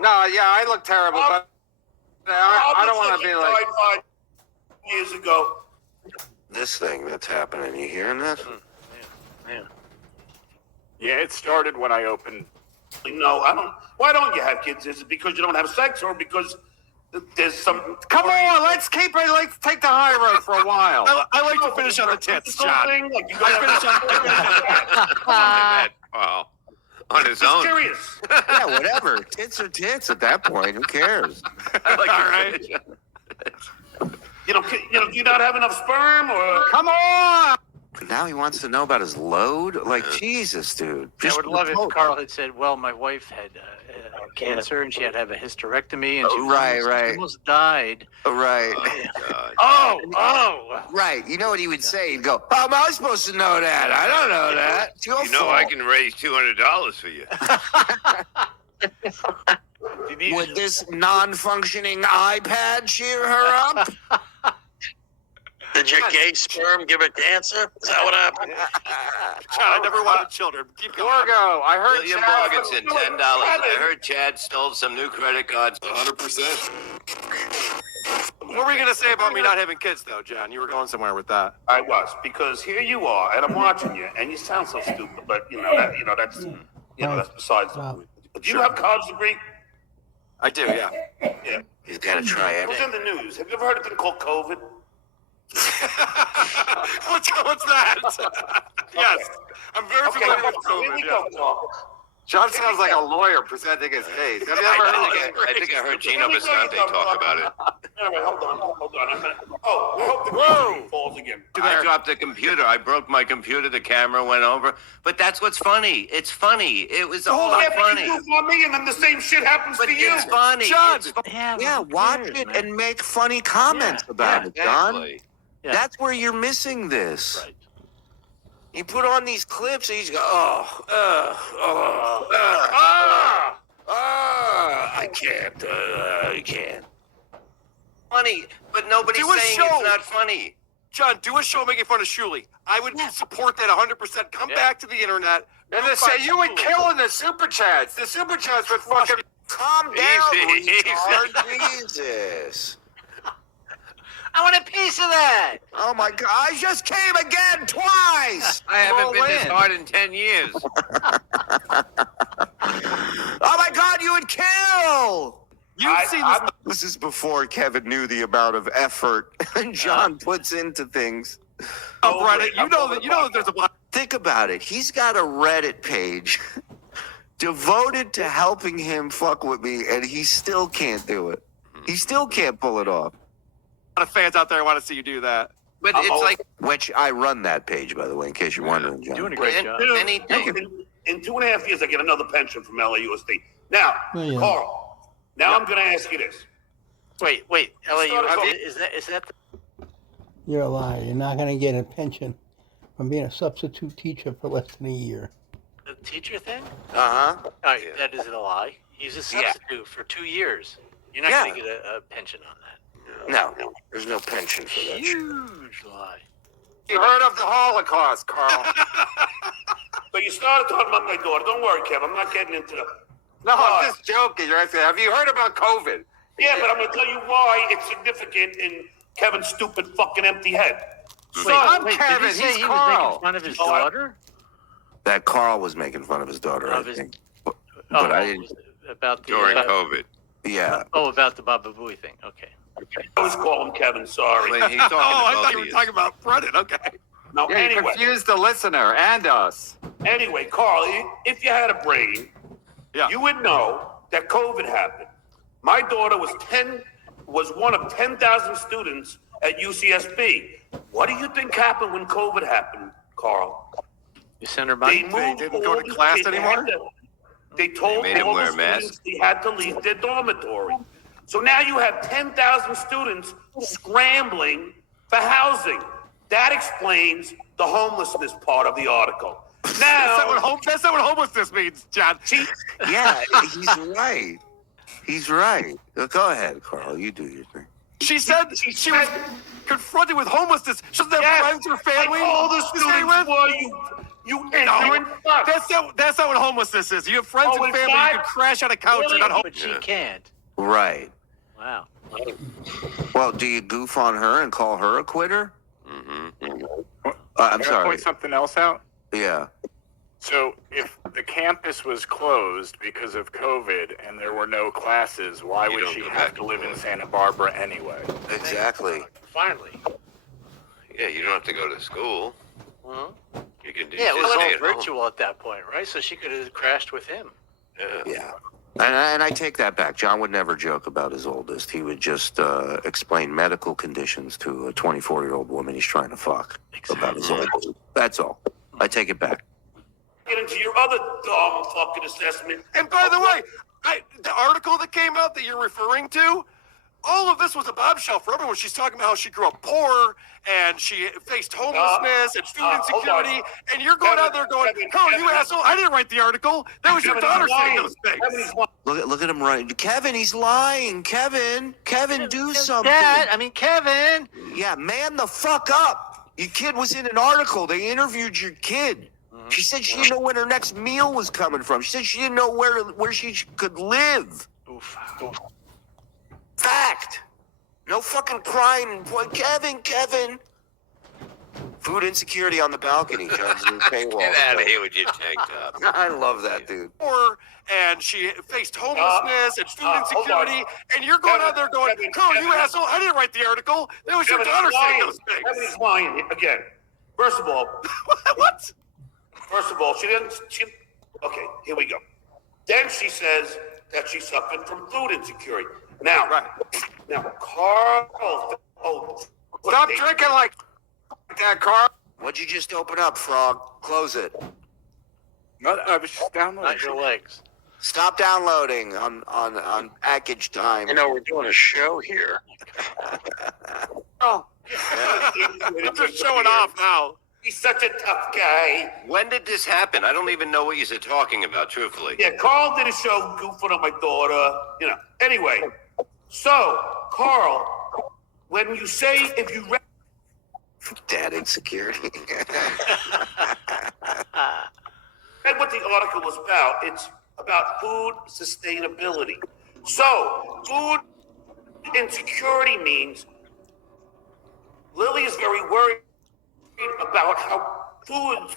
No, yeah, I look terrible, but I don't want to be like. Died 5 years ago. This thing that's happening, you hearing this? Yeah, it started when I opened. No, I don't. Why don't you have kids? Is it because you don't have sex, or because there's some? Come on, let's keep it. Let's take the high road for a while. I like to finish on the tits, John. Thing, like you I finish on Come on, man. Wow. On his Just own. curious. Yeah, whatever. Tits are tits at that point. Who cares? I like All right. You know, do you not have enough sperm, or? Come on. Now he wants to know about his load? Like, Jesus, dude. I would love if Carl had said, well, my wife had cancer and she had to have a hysterectomy and she almost died. Right. Oh, Right. You know what he would say? He'd go, how am I supposed to know that? I don't know that. It's your You know fault. I can raise $200 for you. Would this non-functioning iPad cheer her up? Did your gay sperm give her cancer? Is that what happened? John, I never wanted children. Keep going. Gorgo, I heard William Chad. Morganson, $10. I heard Chad stole some new credit cards. 100%. What were you going to say about me not having kids, though, John? You were going somewhere with that. I was, because here you are, and I'm watching you, and you sound so stupid. But that's besides the point. Do you have a college degree? I do, yeah. Yeah. He's got to try It was in the news. Have you ever heard of a thing called COVID? What's that? Yes. I'm very familiar with Here we COVID. go, Carl. John sounds like a lawyer presenting his case. Have you ever heard I think I heard Gino Bisconte talk about it. All right, hold on a minute. Oh, I hope the computer falls again. I dropped the computer. I broke my computer. The camera went over. But that's what's funny. It's funny. It was all Yeah, but funny. you do for me, and then the same shit happens But to you. it's funny. John, It's Yeah, watch it and make funny comments about it, John. exactly. Yeah. That's where you're missing this. Right. You put on these clips and you just go, I can't, I can't. Funny, but nobody's Do a saying show. it's not funny. John, do a show making fun of Shuli. I would support that 100%. Come back to the internet. And they say you would kill in the super chats. The super chats would fucking. Calm down, Easy, retard. Jesus. I want a piece of that. Oh my God, I just came again twice. I haven't been this in. hard in 10 years. Oh my God, you would kill. You've seen this. This is before Kevin knew the amount of effort John puts into things. Oh, Reddit. You know that there's a lot. Think about it. He's got a Reddit page devoted to helping him fuck with me, and he still can't do it. He still can't pull it off. Of fans out there want to see you do that. But it's like Which I run that page, by the way, in case you're wondering, John. Doing a great job. anything. In 2.5 years, I get another pension from LAUSD. Now, Oh, yeah. Carl, now I'm going to ask you this. Wait, LA, is that You're a liar. You're not going to get a pension from being a substitute teacher for less than a year. the teacher thing? Uh-huh. All right, that isn't a lie. He's a substitute for 2 years. You're not going to get a pension on that. No, there's no pension for that. Huge lie. You heard of the Holocaust, Carl? So you started talking about my daughter. Don't worry, Kev. I'm not getting into the. No, I'm just joking. Right? Have you heard about COVID? Yeah, but I'm going to tell you why it's significant in Kevin's stupid fucking empty head. So, I'm Wait, Kevin. did he say He's he was Carl. making fun of his Oh, I- daughter? That Carl was making fun of his daughter, I Of his- think. Oh, But I didn't. about the During COVID. Yeah. about the Baba Booey thing. Okay. I always call him Kevin. Sorry. When he's talking Oh, I to thought you were both talking about Reddit. Okay. No, Yeah, you anyway. confused the listener and us. Anyway, Carl, if you had a brain, Yeah. you would know that COVID happened. My daughter was one of 10,000 students at UCSB. What do you think happened when COVID happened, Carl? You sent her They money? moved didn't all go to the class kids. anymore? They told They made them all wear the masks? students they had to leave their dormitory. So now you have 10,000 students scrambling for housing. That explains the homelessness part of the article. That's Now, not what homelessness means, John. Yeah, he's right. He's right. Go ahead, Carl. You do your thing. She said she was confronted with homelessness. She doesn't have yes, friends or family like all the to stay students with. were you ignorant fuck. That's not what homelessness is. You have friends Oh, and it's family. You not? can crash on a couch. Really? You're not But homeless. she can't. Right. Wow. Well, do you goof on her and call her a quitter? Mm-hmm. I'm Can I sorry. point something else out? Yeah. So if the campus was closed because of COVID and there were no classes, why You would don't she go have back to live in Santa Barbara anyway? Exactly. Finally. Yeah, you don't have to go to school. Well, You can yeah, it was just stay all at home. virtual at that point, right? So she could have crashed with him. Yeah. And I take that back. John would never joke about his oldest. He would just explain medical conditions to a 24-year-old woman he's trying to fuck about his oldest. That's all. I take it back. Get into your other dumb fucking assessment. And by the way, the article that came out that you're referring to, all of this was a bombshell for everyone. She's talking about how she grew up poor and she faced homelessness and student hold insecurity. on. And you're going out there going, "Oh, you asshole! I didn't write the article. That was your Kevin, daughter he's saying lying. those things." Kevin, he's lying. Look at him right. Kevin, he's lying. Kevin, do something. Kevin. Yeah, man the fuck up. Your kid was in an article. They interviewed your kid. She said she didn't know when her next meal was coming from. She said she didn't know where she could live. Oof. Fact. No fucking crying. Boy, Kevin. Food insecurity on the balcony. John's new paywall. Get out of here with your tank top. I love that, dude. Poor and she faced homelessness and student hold on. insecurity. And you're going out there going, "Oh, you asshole! I didn't write the article. That was your Kevin, daughter he's saying lying. those things." Kevin, he's lying again. First of all, What? she didn't. Okay, here we go. Then she says that she suffered from food insecurity. Now, Carl. Oh, Stop drinking like that, Carl. What'd you just open up, Frog? Close it. No, I was just downloading. Not your legs. Stop downloading on package time. You know, we're doing a show here. Oh, I'm just showing off now. He's such a tough guy. When did this happen? I don't even know what you're talking about, truthfully. Yeah, Carl did a show goofing on my daughter. Anyway, so Carl, when you say if you read Dad insecurity. what the article was about, it's about food sustainability. So food insecurity means Lily is very worried about how foods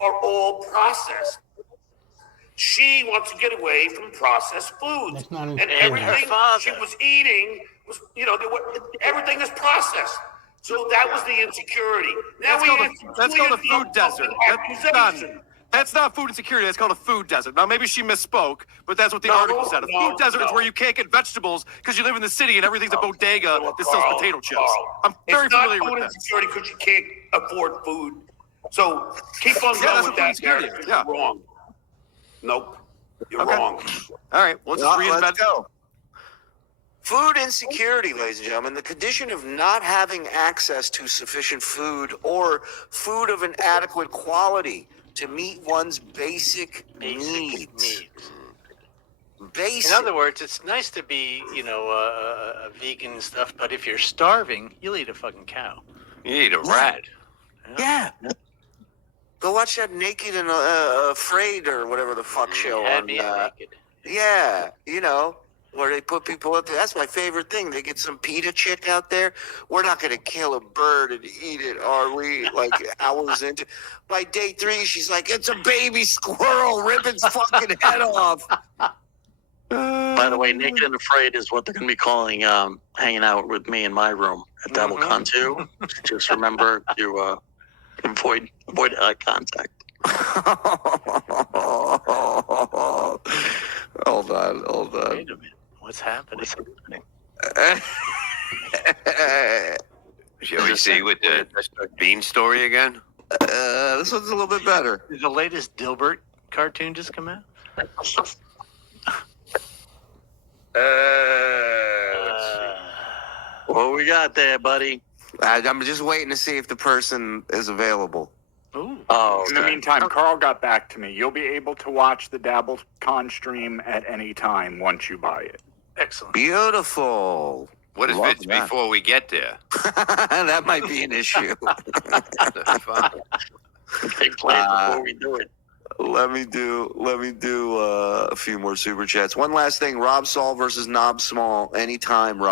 are all processed. She wants to get away from processed foods. That's not And insecurity. everything Father. she was eating was, everything is processed. So that was the insecurity. Now That's called a food desert. That's not food insecurity. That's called a food desert. Now, maybe she misspoke, but that's what the article said. A food desert is where you can't get vegetables because you live in the city and everything's a bodega that sells potato chips. I'm very familiar with It's not food that. insecurity because you can't afford food. So keep on Yeah, going that's with what that food insecurity narrative. is, yeah. You're wrong. Nope. You're Okay. wrong. All right, well, let's just reinvent. Let's go. Food insecurity, ladies and gentlemen, the condition of not having access to sufficient food or food of an adequate quality to meet one's basic needs. Basic. In other words, it's nice to be, a vegan and stuff, but if you're starving, you'll eat a fucking cow. You need a rat. Yeah. Go watch that Naked and Afraid or whatever the fuck show Had on. me at naked. Yeah, where they put people up there. That's my favorite thing. They get some PETA chick out there. We're not going to kill a bird and eat it, are we? Like hours into. By day 3, she's like, it's a baby squirrel. Rip its fucking head off. By the way, Naked and Afraid is what they're going to be calling hanging out with me in my room at DoubleCon 2. Just remember to avoid eye contact. Hold on. Wait a minute. What's happening? Shall we see with the Bean story again? This one's a little bit better. Did the latest Dilbert cartoon just come out? What we got there, buddy? I'm just waiting to see if the person is available. Ooh. Oh, In the meantime, Carl got back to me. You'll be able to watch the DabbleCon stream at any time once you buy it. Excellent. Beautiful. What if Love it's that. before we get there? That might be an issue. Big plan before we do it. Let me do a few more super chats. One last thing: Rob Saul versus Knob Small. Anytime, Rob.